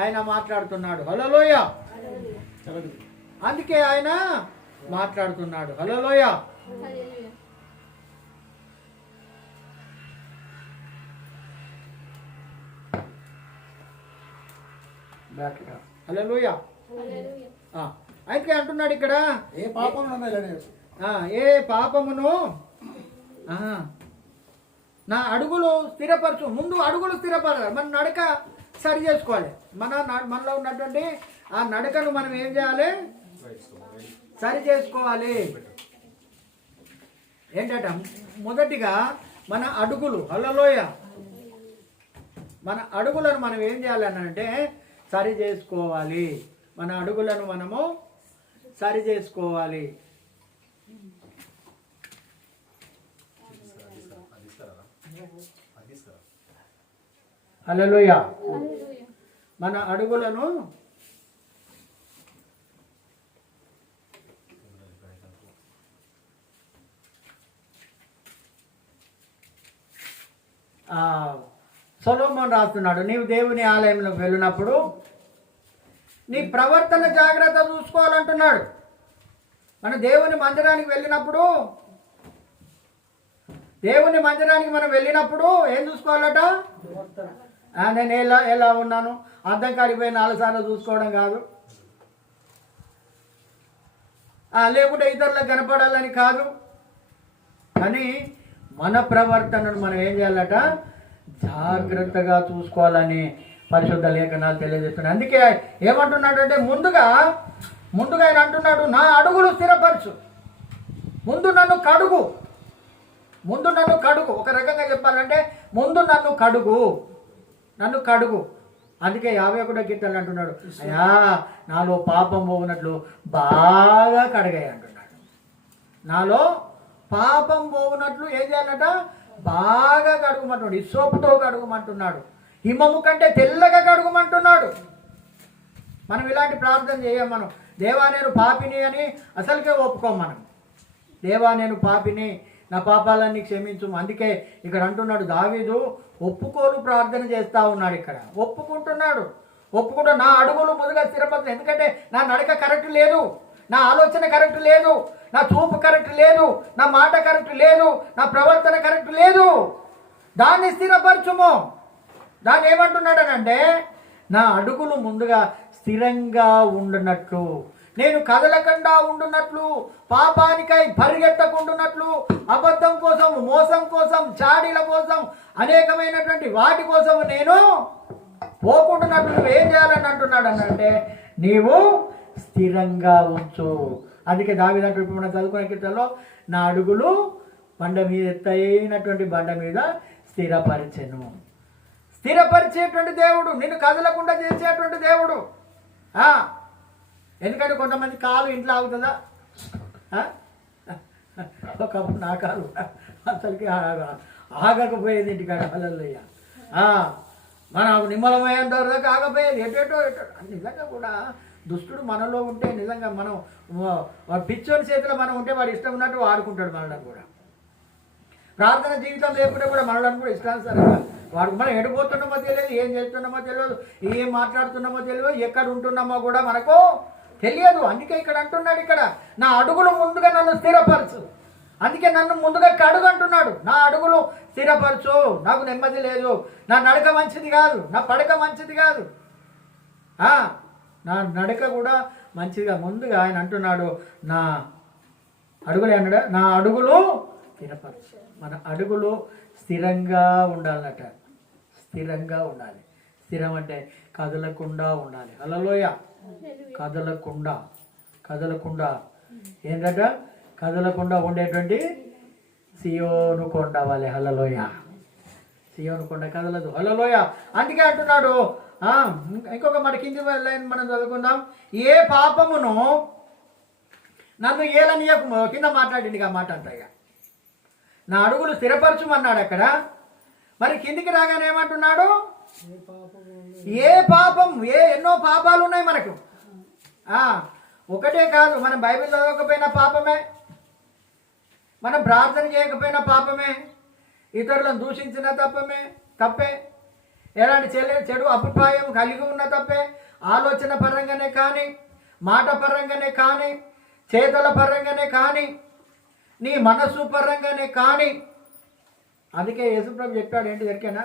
ఆయన మాట్లాడుతున్నాడు. హల్లెలూయా. అందుకే ఆయన మాట్లాడుతున్నాడు. హల్లెలూయా. హల్లెలూయా. అయితే అంటున్నాడు ఇక్కడ, ఏ పాపమును నా అడుగులు స్థిరపరచు. ముందు అడుగులు స్థిరపడాలి. మన నడక సరి చేసుకోవాలి. మనలో ఉన్నటువంటి ఆ నడకను మనం ఏం చేయాలి? సరి చేసుకోవాలి. ఏంటంట? మొదటిగా మన అడుగులు. హల్లెలూయా. మన అడుగులను మనం ఏం చేయాలని అంటే సరి చేసుకోవాలి. మన అడుగులను మనము సరి చేసుకోవాలి. హల్లెలూయా. మన అడుగులను సొలొమోను రాస్తున్నాడు, నీవు దేవుని ఆలయంలోకి వెళ్ళినప్పుడు నీ ప్రవర్తన జాగ్రత్త చూసుకోవాలంటున్నాడు. మన దేవుని మందిరానికి మనం వెళ్ళినప్పుడు ఏం చూసుకోవాలట? నేను ఎలా ఉన్నాను, అద్దం కాడికి పోయి 4 సార్లు చూసుకోవడం కాదు, లేకుంటే ఇతరులకు కనపడాలని కాదు. కానీ మన ప్రవర్తనను మనం ఏం చేయాలట? జాగ్రత్తగా చూసుకోవాలని పరిశుద్ధ లేఖనాలు తెలియజేస్తున్నాయి. అందుకే ఏమంటున్నాడంటే ముందుగా ఆయన అంటున్నాడు, నా అడుగులు స్థిరపరచు, ముందు నన్ను కడుగు. ఒక రకంగా చెప్పాలంటే ముందు నన్ను కడుగు. అందుకే 51వ కీర్తనలు అంటున్నాడు, అయ్యా నాలో పాపం పోవునట్లు బాగా కడగాయి అంటున్నాడు. నాలో పాపం పోవునట్లు ఏం చేయాలట? బాగా కడుగుమంటున్నాడు. ఇసోపుతో కడుగుమంటున్నాడు. హిమము కంటే తెల్లగా కడుగుమంటున్నాడు. మనం ఇలాంటి ప్రార్థన చేయం. మనం దేవా నేను పాపిని అని అసలుకే ఒప్పుకోం. మనం దేవా నేను పాపిని, నా పాపాలన్నీ క్షమించు. అందుకే ఇక్కడ అంటున్నాడు దావీదు ఒప్పుకోలు ప్రార్థన చేస్తూ ఉన్నాడు. ఇక్కడ ఒప్పుకుంటూ నా అడుగులు ముందుగా స్థిరపరచు. ఎందుకంటే నా నడక కరెక్ట్ లేదు, నా ఆలోచన కరెక్ట్ లేదు, నా చూపు కరెక్ట్ లేదు, నా మాట కరెక్ట్ లేదు, నా ప్రవర్తన కరెక్ట్ లేదు. దాన్ని స్థిరపరచుము. దాన్ని ఏమంటున్నాడనంటే నా అడుగులు ముందుగా స్థిరంగా ఉండునట్లు, నేను కదలకుండా ఉండునట్లు, పాపానికై పరిగెత్తకుండునట్లు, అబద్ధం కోసం, మోసం కోసం, చాడీల కోసం, అనేకమైనటువంటి వాటి కోసం నేను పోకుంటున్నట్లు నువ్వు ఏం చేయాలని అంటున్నాడు అంటే నీవు స్థిరంగా ఉంచు. అందుకే దావీదు ఇప్పుడు మనం చదువుకునే కీర్తనలో నా అడుగులు బండ మీద, ఎత్తైనటువంటి బండ మీద స్థిరపరిచేటువంటి దేవుడు, నిన్ను కదలకుండా చేసేటువంటి దేవుడు. ఎందుకంటే కొంతమంది కాలు ఇంట్లో ఆగుతుందా? ఒకప్పుడు నా కాలు అసలుకి ఆగకపోయేది ఇంటికాడ అలల్లయ్య. మన నిమ్మలమయ్యేంత వరకు ఆగపోయేది, ఎటో. నిజంగా కూడా దుష్టుడు మనలో ఉంటే నిజంగా మనం పిచ్చోని చేతిలో మనం ఉంటే వాడు ఇష్టం ఉన్నట్టు వాడుకుంటాడు మనలను కూడా. ప్రార్థన జీవితం లేకుంటే కూడా మనలను కూడా ఇష్టానుసారంగా వాడు మనం ఎడిపోతున్నామో తెలియదు, ఏం చేస్తున్నామో తెలియదు, ఏం మాట్లాడుతున్నామో తెలియదు, ఎక్కడ ఉంటున్నామో కూడా మనకు తెలియదు. అందుకే ఇక్కడ అంటున్నాడు, ఇక్కడ నా అడుగులు ముందుగా నన్ను స్థిరపరచు. అందుకే నన్ను ముందుగా కడుగు అంటున్నాడు. నా అడుగులు స్థిరపరచు. నాకు నెమ్మది లేదు, నా నడక మంచిది కాదు, నా పడక మంచిది కాదు, నా నడక కూడా మంచిదిగా. ముందుగా ఆయన అంటున్నాడు నా అడుగులే అన్నాడు, నా అడుగులు స్థిరపరచు. మన అడుగులు స్థిరంగా ఉండాలన్నట. స్థిరంగా ఉండాలి. స్థిరం అంటే కదలకుండా ఉండాలి. హల్లెలూయా. కదలకుండా ఏంటంట? కదలకుండా ఉండేటువంటి సియోను కొండ వాళ్ళే. హల్లెలూయా. సియోను కొండ కదలదు. హల్లెలూయా. అందుకే అంటున్నాడు. ఇంకొక మన కింది లైన్ మనం చదువుకుందాం. ఏ పాపమును నన్ను ఏలనీయకు. కింద మాట్లాడింది ఆ మాట అంతా. ఇక నా అడుగులు స్థిరపరచుమన్నాడు అక్కడ. మరి కిందికి రాగానే ఏమంటున్నాడు? ఏ పాపం, ఎన్నో పాపాలు ఉన్నాయి మనకు. ఒకటే కాదు, మనం బైబిల్ చదవకపోయినా పాపమే, మనం ప్రార్థన చేయకపోయినా పాపమే, ఇతరులను దూషించిన తప్పే, ఎలాంటి చెడు అభిప్రాయం కలిగి ఉన్న తప్పే, ఆలోచన పరంగానే కానీ, మాట పరంగానే కానీ, చేతల పరంగానే కానీ, నీ మనసు పరంగానే కానీ. అందుకే యేసుప్రభు చెప్పాడు ఏంటి దొరికేనా?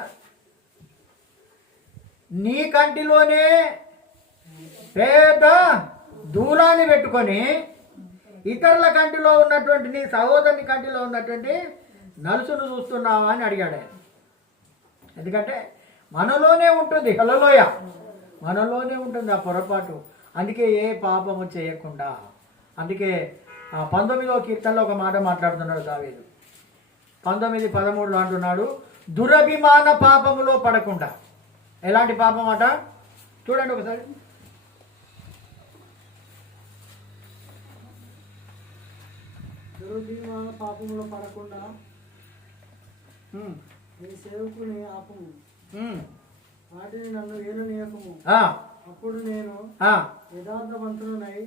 నీ కంటిలోనే పేద దూలాన్ని పెట్టుకొని ఇతరుల కంటిలో ఉన్నటువంటి, నీ సహోదరుని కంటిలో ఉన్నటువంటి నలుసును చూస్తున్నావా అని అడిగాడు ఆయన. ఎందుకంటే మనలోనే ఉంటుంది. హల్లెలూయా. మనలోనే ఉంటుంది ఆ పొరపాటు. అందుకే ఏ పాపము చేయకుండా. అందుకే 19వ కీర్తనలో ఒక మాట మాట్లాడుతున్నాడు దావీదు. 19:13 అంటున్నాడు, దురభిమాన పాపములో పడకుండా. ఎలాంటి పాపం అట చూడండి ఒకసారి. దురభిమాన పాపములో పడకుండా నీ సేవకుని ఆపము, వాటిని నన్ను ఏలనీయకము. అప్పుడు నేను యథార్థవంతుడనై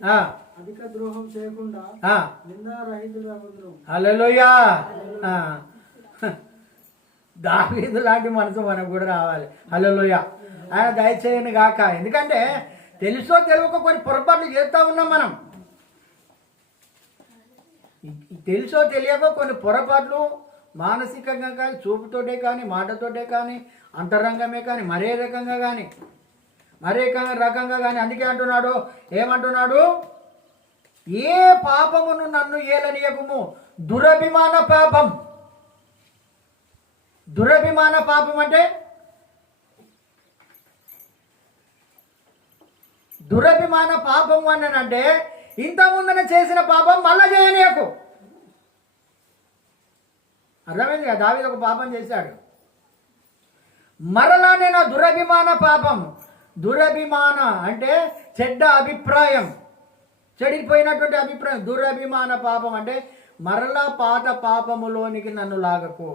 అధిక ద్రోహం చేయకుండా నిందారహితుడగుదును. హల్లెలూయా. దావీదు లాంటి మనసు మనకు కూడా రావాలి. హల్లెలూయా. ఆయన దయచేయను గాక. ఎందుకంటే తెలుసో తెలియక కొన్ని పొరపాట్లు చేస్తూ ఉన్నాం మనం. తెలుసో తెలియక కొన్ని పొరపాట్లు మానసికంగా కానీ, చూపుతోటే కానీ, మాటతోటే కానీ, అంతరంగమే కానీ, మరే రకంగా కానీ, మరే రకంగా కానీ. అందుకే అంటున్నాడు, ఏమంటున్నాడు? ఏ పాపమును నన్ను ఏలనీయకుము. దురభిమాన పాపం. దురభిమాన పాపం అంటే, దురభిమాన పాపం అంటే ఇంతకుముందున చేసిన పాపం మళ్ళా చేయనీయకు. అర్థమైంది కదా? దావీదు ఒక పాపం చేశాడు, మరలా నేను దురభిమాన పాపం. దురభిమాన అంటే చెడ్డ అభిప్రాయం, చెడిపోయినటువంటి అభిప్రాయం. దురభిమాన పాపం అంటే మరలా పాత పాపములోనికి నన్ను లాగకు.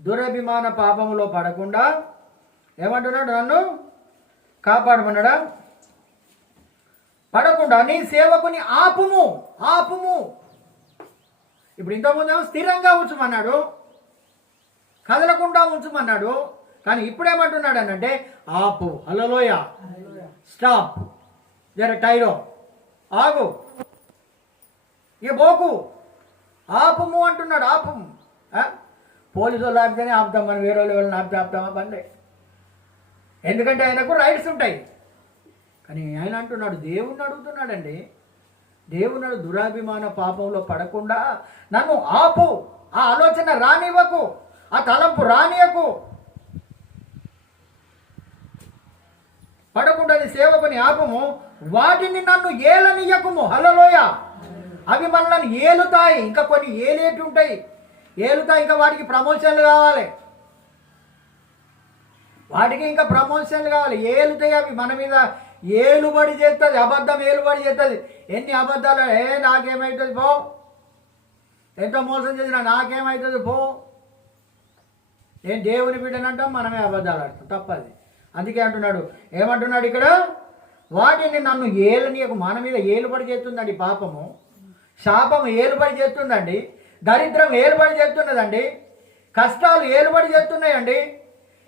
దురభిమాన పాపములో పడకుండా ఏమంటున్నాడు? నన్ను కాపాడమన్నాడా? పడకుండా నీ సేవకుని ఆపుము. ఆపుము. ఇప్పుడు ఇంతకుముందేమో స్థిరంగా ఉంచమన్నాడు, కదలకుండా ఉంచమన్నాడు. కానీ ఇప్పుడేమంటున్నాడు అనంటే ఆపు. హల్లెలూయ. స్టాప్, జర టైరో, ఆగు, ఇక పోకు, ఆపుము అంటున్నాడు. ఆపుము. పోలీసు వాళ్ళు ఆపితేనే ఆపుతాం, మనం వేరే వాళ్ళని ఆపుతామా? పనిలే. ఎందుకంటే ఆయనకు రైట్స్ ఉంటాయి. కానీ ఆయన అంటున్నాడు, దేవుణ్ణి అడుగుతున్నాడండి. దేవుడు దురాభిమాన పాపంలో పడకుండా నన్ను ఆపు. ఆ ఆలోచన రానివ్వకు, ఆ తలంపు రానియకు. పడకుండా నీ సేవకుని ఆపము, వాటిని నన్ను ఏలనియకుము. హల్లెలూయా. అవి మనల్ని ఏలుతాయి. ఇంకా కొన్ని ఏలేటి ఉంటాయి, ఏలుతాయి. ఇంకా వాటికి ప్రమోషన్లు కావాలి, వాటికి ఇంకా ప్రమోషన్లు కావాలి. ఏలుతాయి అవి మన మీద. ఏలుబడి చేస్తుంది, అబద్ధం ఏలుబడి చేస్తుంది. ఎన్ని అబద్ధాలు, నాకేమవుతుంది పో, ఎంతో మోసం చేసినా నాకేమవుతుంది పో. నేను దేవుని బిడ్డనంటాం, మనమే అబద్ధాలు ఆడతాం, తప్పది. అందుకే అంటున్నాడు, ఏమంటున్నాడు ఇక్కడ? వాటిని నన్ను ఏలనీయకు. మన మీద ఏలుబడి చేస్తుందండి పాపము, శాపము ఏలుబడి చేస్తుందండి, దరిద్రం ఏలుబడి చేస్తున్నదండి, కష్టాలు ఏలుబడి చేస్తున్నాయండి,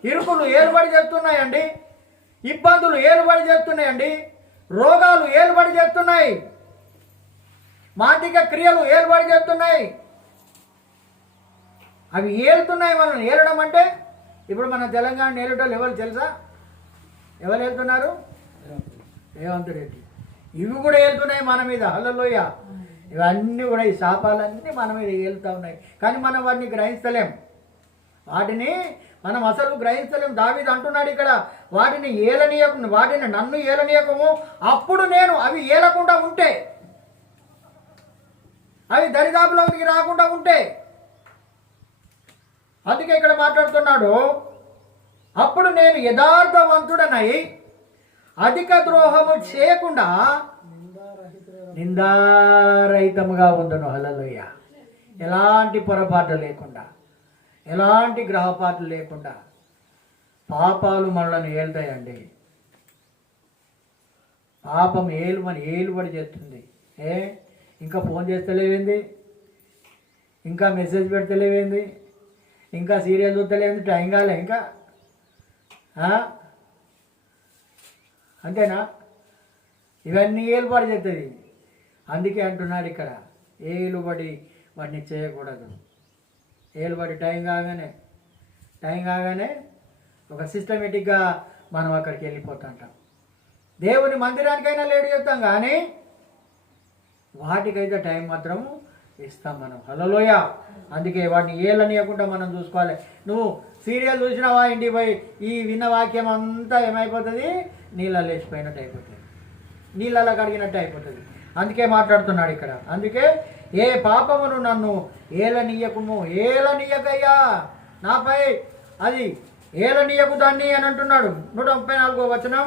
ఇరుకులు ఏలుబడి చేస్తున్నాయండి, ఇబ్బందులు ఏలుబడి చేస్తున్నాయండి, రోగాలు ఏలుబడి చేస్తున్నాయి, మానసిక క్రియలు ఏలుబడి చేస్తున్నాయి. అవి ఏలుతున్నాయి మనల్ని. ఏలడం అంటే ఇప్పుడు మన తెలంగాణ ఏలుటోళ్ళు ఎవరు తెలుసా? ఎవరు వెళ్తున్నారు? రేవంత్ రెడ్డి. ఇవి కూడా వెళ్తున్నాయి మన మీద. హల్లెలూయా. ఇవన్నీ కూడా, ఈ శాపాలన్నీ మన మీద వెళ్తూ ఉన్నాయి. కానీ మనం వాటిని గ్రహిస్తలేం, వాటిని మనం అసలు గ్రహించలేము. దావీదు అంటున్నాడు ఇక్కడ, వాటిని ఏలనీయకు, వాటిని నన్ను ఏలనీయకము. అప్పుడు నేను అవి ఏలకుండా ఉంటే, అవి దరిదాపులోకి రాకుండా ఉంటే. అందుకే ఇక్కడ మాట్లాడుతున్నాడు, అప్పుడు నేను యథార్థవంతుడనై అధిక ద్రోహము చేయకుండా నిందారహితముగా ఉండును. హల్లెలూయా. ఎలాంటి పొరపాటు లేకుండా, ఎలాంటి గ్రహపాట్లు లేకుండా పాపాలు మనల్ని ఏలుతాయండి. పాపం ఏలుబడి చేస్తుంది. ఇంకా ఫోన్ చేస్తలేవేంది, ఇంకా మెసేజ్ పెడతలేవేంది, ఇంకా సీరియల్ చూస్తలేంది, టైం కాలే ఇంకా, అంతేనా? ఇవన్నీ ఏలుబడి చేస్తుంది. అందుకే అంటున్నారు ఇక్కడ, ఏలుబడి వాటిని చేయకూడదు. ఏలుబడి టైం కాగానే ఒక సిస్టమేటిక్గా మనం అక్కడికి వెళ్ళిపోతుంటాం. దేవుని మందిరానికైనా లేట్ చేస్తాం, కానీ వాటికైతే టైం మాత్రం ఇస్తాం మనం. హల్లెలూయా. అందుకే వాటిని ఏలనీయకుండా మనం చూసుకోవాలి. నువ్వు సీరియల్ చూసినావా, ఇంటికి పోయి ఈ విన్న వాక్యం అంతా ఏమైపోతుంది? నీళ్ళలో లేచిపోయినట్టు అయిపోతుంది, నీళ్ళలో కడిగినట్టు అయిపోతుంది. అందుకే మాట్లాడుతున్నాడు ఇక్కడ. అందుకే ఏ పాపమును నన్ను ఏలనీయకుము. ఏలనీయకయ్యా నాపై, అది ఏలనీయకు దాన్ని అని అంటున్నాడు. 134వ వచనం,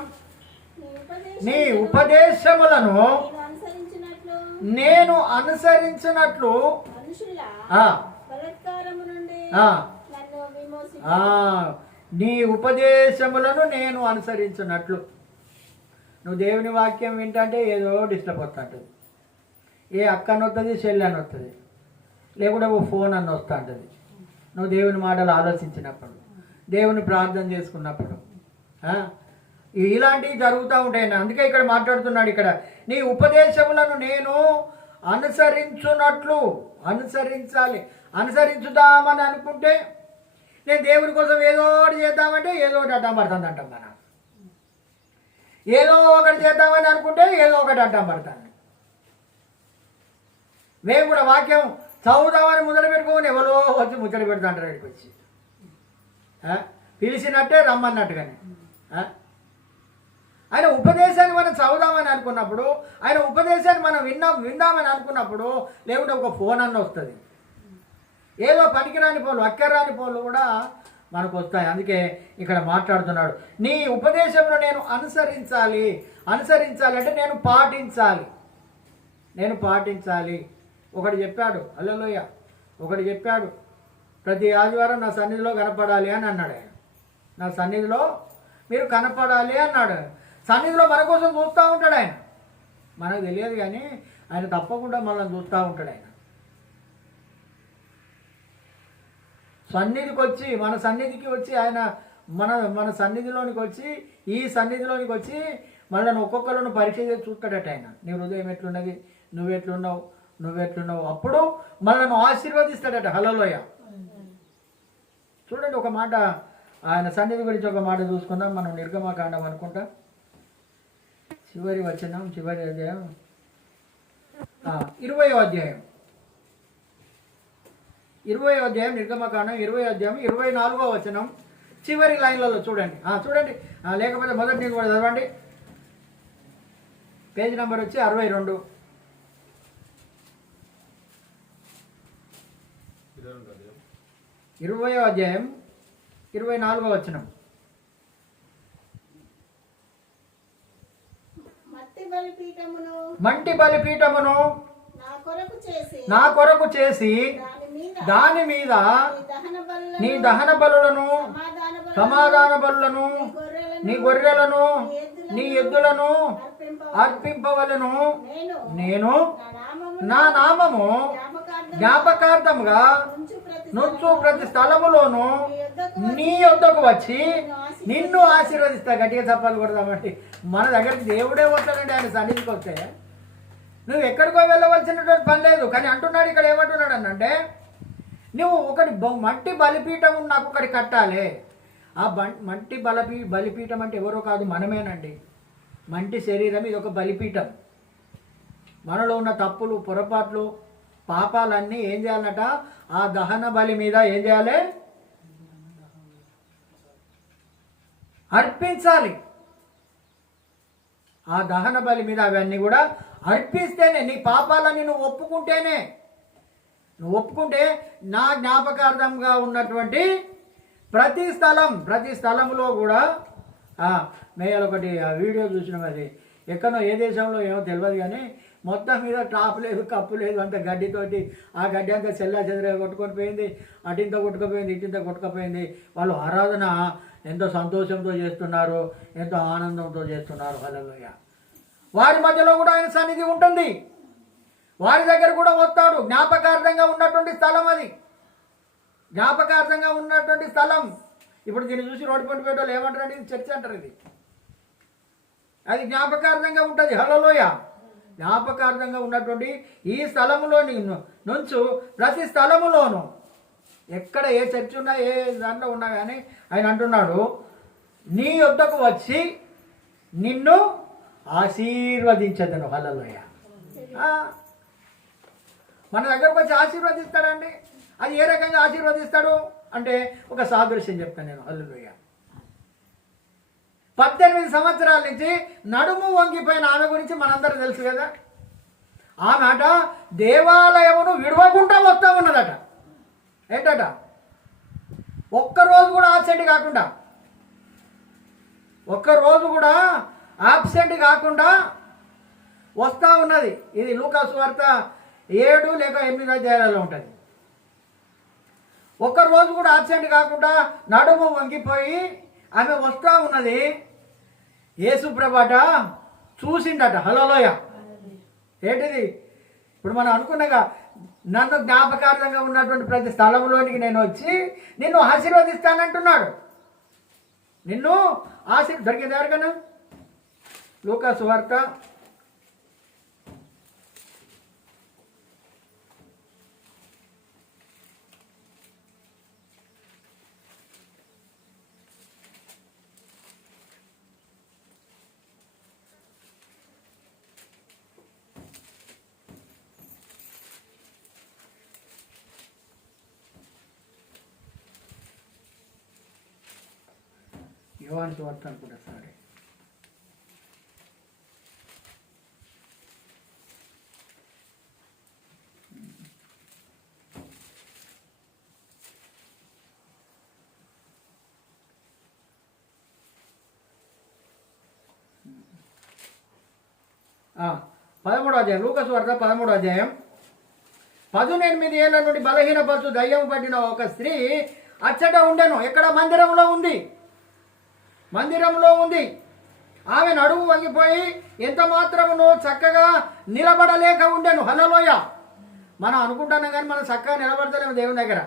నీ ఉపదేశములను నేను అనుసరించినట్లు నీ ఉపదేశములను నేను అనుసరించినట్లు. నువ్వు దేవుని వాక్యం వింటే ఏదో డిస్టర్బ్ అవుతుంటుంది. ఏ అక్కని వస్తుంది, చెల్లి అని వస్తుంది, లేకుంటే ఓ ఫోన్ అని వస్తూ ఉంటుంది. నువ్వు దేవుని మాటలు ఆలోచించినప్పుడు, దేవుని ప్రార్థన చేసుకున్నప్పుడు, ఇలాంటివి జరుగుతూ ఉంటాయి. అందుకే ఇక్కడ మాట్లాడుతున్నాడు, ఇక్కడ నీ ఉపదేశములను నేను అనుసరించున్నట్లు అనుసరించాలి. అనుసరించుదామని అనుకుంటే నేను దేవుడి కోసం ఏదో ఒకటి చేద్దామంటే ఏదో ఒకటి అడ్డం పడుతుంది అంటాం. మనం ఏదో ఒకటి చేద్దామని అనుకుంటే ఏదో ఒకటి అడ్డం పడుతుంది. మేము కూడా వాక్యం చదువుదామని ముచ్చట పెట్టుకోని ఎవరో వచ్చి ముచ్చట పెడతాంటారు. ఇక్కడికి వచ్చి పిలిచినట్టే రమ్మన్నట్టుగానే. ఆయన ఉపదేశాన్ని మనం చదువుదామని అనుకున్నప్పుడు, ఆయన ఉపదేశాన్ని మనం విందామని అనుకున్నప్పుడు, లేకుంటే ఒక ఫోన్ అన్న వస్తుంది. ఏదో పనికిరాని పోలు, అక్కర్రాని పోలు కూడా మనకు వస్తాయి. అందుకే ఇక్కడ మాట్లాడుతున్నాడు, నీ ఉపదేశంలో నేను అనుసరించాలి. అనుసరించాలి అంటే నేను పాటించాలి. ఒకటి చెప్పాడు, హల్లెలూయా, ఒకటి చెప్పాడు, ప్రతి ఆదివారం నా సన్నిధిలో కనపడాలి అని అన్నాడు. ఆయన నా సన్నిధిలో మీరు కనపడాలి అన్నాడు. సన్నిధిలో మన కోసం చూస్తూ ఉంటాడు ఆయన. మనకు తెలియదు కానీ ఆయన తప్పకుండా మనల్ని చూస్తూ ఉంటాడు. ఆయన సన్నిధికి వచ్చి, మన సన్నిధికి వచ్చి, ఆయన మన సన్నిధిలోనికి వచ్చి, ఈ సన్నిధిలోనికి వచ్చి మనల్ని ఒక్కొక్కరిని పరీక్ష చేసి చూస్తాడట. ఆయన నీ హృదయం ఎట్లున్నది, నువ్వెట్లున్నావు, అప్పుడు మనల్ని ఆశీర్వదిస్తాడట. హల్లెలూయా. చూడండి, ఒక మాట ఆయన సన్నిధి గురించి ఒక మాట చూసుకుందాం. మనం నిర్గమకాండం అనుకుంటా, చివరి అధ్యాయం 20వ అధ్యాయం, నిర్గమకాండం 20వ అధ్యాయం 24వ వచనం చివరి లైన్లలో చూడండి. లేకపోతే మొదటి నుంచి కూడా చదవండి. పేజ్ నెంబర్ వచ్చి 62. 20వ అధ్యాయం 24వ వచనం. మంటి బలిపీఠమును నా కొరకు చేసి దాని మీద నీ దహన బలులను, సమాధాన బలులను, నీ గొర్రెలను, నీ ఎద్దులను అర్పింపవలను. నేను నా నామము జ్ఞాపకార్థముగా నుంచు ప్రతి స్థలములోను నీ యొద్దకు వచ్చి నిన్ను ఆశీర్వదిస్తా. గట్టిగా చెప్పాలి కొడదామంటే మన దగ్గరికి దేవుడే వస్తాడండి. ఆయన సన్నిధికి వస్తే నువ్వు ఎక్కడికో వెళ్ళవలసినటువంటి పని లేదు. కానీ అంటున్నాడు ఇక్కడ, ఏమంటున్నాడు అనంటే, నువ్వు ఒకటి మట్టి బలిపీఠం నాకు ఒకటి కట్టాలి. ఆ మట్టి బలిపీఠం అంటే ఎవరో కాదు, మనమేనండి. మంటి శరీరం ఇది ఒక బలిపీఠం. మనలో ఉన్న తప్పులు, పొరపాట్లు, పాపాలన్నీ ఏం చేయాలట, ఆ దహన బలి మీద ఏం చేయాలి, అర్పించాలి. ఆ దహన బలి మీద అవన్నీ కూడా అర్పిస్తేనే, నీ పాపాలని నువ్వు ఒప్పుకుంటే నా జ్ఞాపకార్థంగా ఉన్నటువంటి ప్రతి స్థలంలో కూడా మేయలు ఒకటి వీడియో చూసినాం. అది ఎక్కడో ఏ దేశంలో ఏమో తెలియదు కానీ మొత్తం మీద టాప్ లేదు, కప్పు లేదు, అంత గడ్డితోటి ఆ గడ్డి అంతా చెల్లా చెదరగా కొట్టుకొని పోయింది. అటింత కొట్టుకుపోయింది, ఇటింత కొట్టుకుపోయింది. వాళ్ళు ఆరాధన ఎంతో సంతోషంతో చేస్తున్నారు, ఎంతో ఆనందంతో చేస్తున్నారు. హల్లెలూయా. వారి మధ్యలో కూడా ఆయన సన్నిధి ఉంటుంది. వారి దగ్గర కూడా వస్తాడు. జ్ఞాపకార్థంగా ఉన్నటువంటి స్థలం అది, జ్ఞాపకార్థంగా ఉన్నటువంటి స్థలం. ఇప్పుడు దీన్ని చూసి రోడ్డు పంట పెట్టాలి ఏమంటారండి, ఇది చర్చ్ అంటారు. ఇది అది జ్ఞాపకార్థంగా ఉంటుంది. హల్లెలూయా. జ్ఞాపకార్థంగా ఉన్నటువంటి ఈ స్థలములోని నుంచు ప్రతి స్థలములోను, ఎక్కడ ఏ చర్చ్ ఉన్నా, ఏ దాంట్లో ఉన్నా కానీ ఆయన అంటున్నాడు, నీ యొద్దకు వచ్చి నిన్ను ఆశీర్వదించదను. హల్లెలూయా. మన దగ్గరకు వచ్చి ఆశీర్వదిస్తాడండి. అది ఏ రకంగా ఆశీర్వదిస్తాడు అంటే ఒక సాదృశ్యం చెప్తాను నేను. హల్లెలూయా. 18 సంవత్సరాల నుంచి నడుము వంగిపోయిన ఆమె గురించి మనందరూ తెలుసు కదా. ఆమెట దేవాలయమును విడవకుండా వస్తూ ఉన్నదట. ఏంటట, ఒక్కరోజు కూడా ఆబ్సెంట్ వస్తూ ఉన్నది. ఇది లూకా సువార్త 7 లేక 8 అధ్యాయాలలో ఉంటుంది. ఒక్కరోజు కూడా ఆబ్సెంట్ కాకుండా నడుము వంగిపోయి ఆమె వస్తూ ఉన్నది. యేసు ప్రభట చూసిండట. హల్లెలూయా. ఏంటిది, ఇప్పుడు మనం అనుకున్నాగా, నన్ను జ్ఞాపకార్థంగా ఉన్నటువంటి ప్రతి స్థలంలోనికి నేను వచ్చి నిన్ను ఆశీర్వదిస్తానంటున్నాడు. నిన్ను దొరికింది ఎవరికన్నా? లూకా సువార్త 11వ సువార్త అనుకుంటా సారీ. పదమూడో అధ్యాయం, లూకా సువార్త 13వ అధ్యాయం. 18 ఏళ్ల నుండి బలహీనపరచు దయ్యం పట్టిన ఒక స్త్రీ అచ్చట ఉండెను. ఎక్కడ? మందిరంలో ఉంది. మందిరంలో ఉంది. ఆమె నడుము వంగిపోయి ఎంత మాత్రమును చక్కగా నిలబడలేక ఉండెను. హల్లెలూయా. మనం అనుకుంటున్నాం కానీ మనం చక్కగా నిలబడతలేము దేవుని దగ్గర.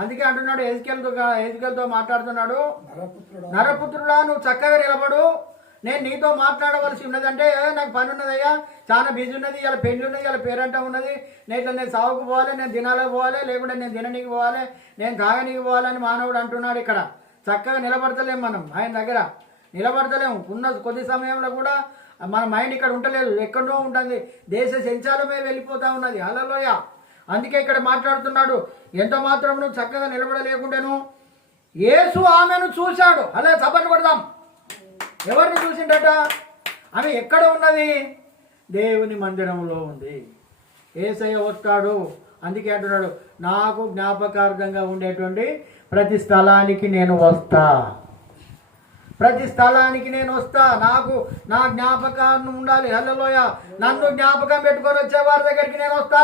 అందుకే అంటున్నాడు, ఎజికేల్తో మాట్లాడుతున్నాడు, నరపుత్రుడా నువ్వు చక్కగా నిలబడు, నేను నీతో మాట్లాడవలసి ఉన్నదంటే నాకు పని ఉన్నదయ్యా, చాలా బిజీ ఉన్నది, ఇలా పెళ్లి ఉన్నది, ఇలా పేరంట ఉన్నది, నేను సాగుకు పోవాలి, నేను దినాలకు పోవాలి, లేకుంటే నేను దిననీకి పోవాలి, నేను తాగనీకి పోవాలని మానవుడు అంటున్నాడు. ఇక్కడ చక్కగా నిలబడతలేము, మనం ఆయన దగ్గర నిలబడతలేము. ఉన్న కొద్ది సమయంలో కూడా మన మైండ్ ఇక్కడ ఉండలేదు, ఎక్కడో ఉంటుంది, దేశ సంచాలమే వెళ్ళిపోతూ ఉన్నది. హల్లెలూయా. అందుకే ఇక్కడ మాట్లాడుతున్నాడు, ఎంత మాత్రం నువ్వు చక్కగా నిలబడలేకుండాను యేసు ఆమెను చూశాడు. అలా చప్పట్లు కొడదాం. ఎవరిని చూసిండట? ఆమె ఎక్కడ ఉన్నది? దేవుని మందిరంలో ఉంది. యేసయ్య వస్తాడు. అందుకే అంటున్నాడు, నాకు జ్ఞాపకార్థంగా ఉండేటువంటి ప్రతి స్థలానికి నేను వస్తా, ప్రతి స్థలానికి నేను వస్తా, నాకు నా జ్ఞాపకాన్ని ఉండాలి. హల్లెలూయా. నన్ను జ్ఞాపకం పెట్టుకొని వచ్చే వారి దగ్గరికి నేను వస్తా.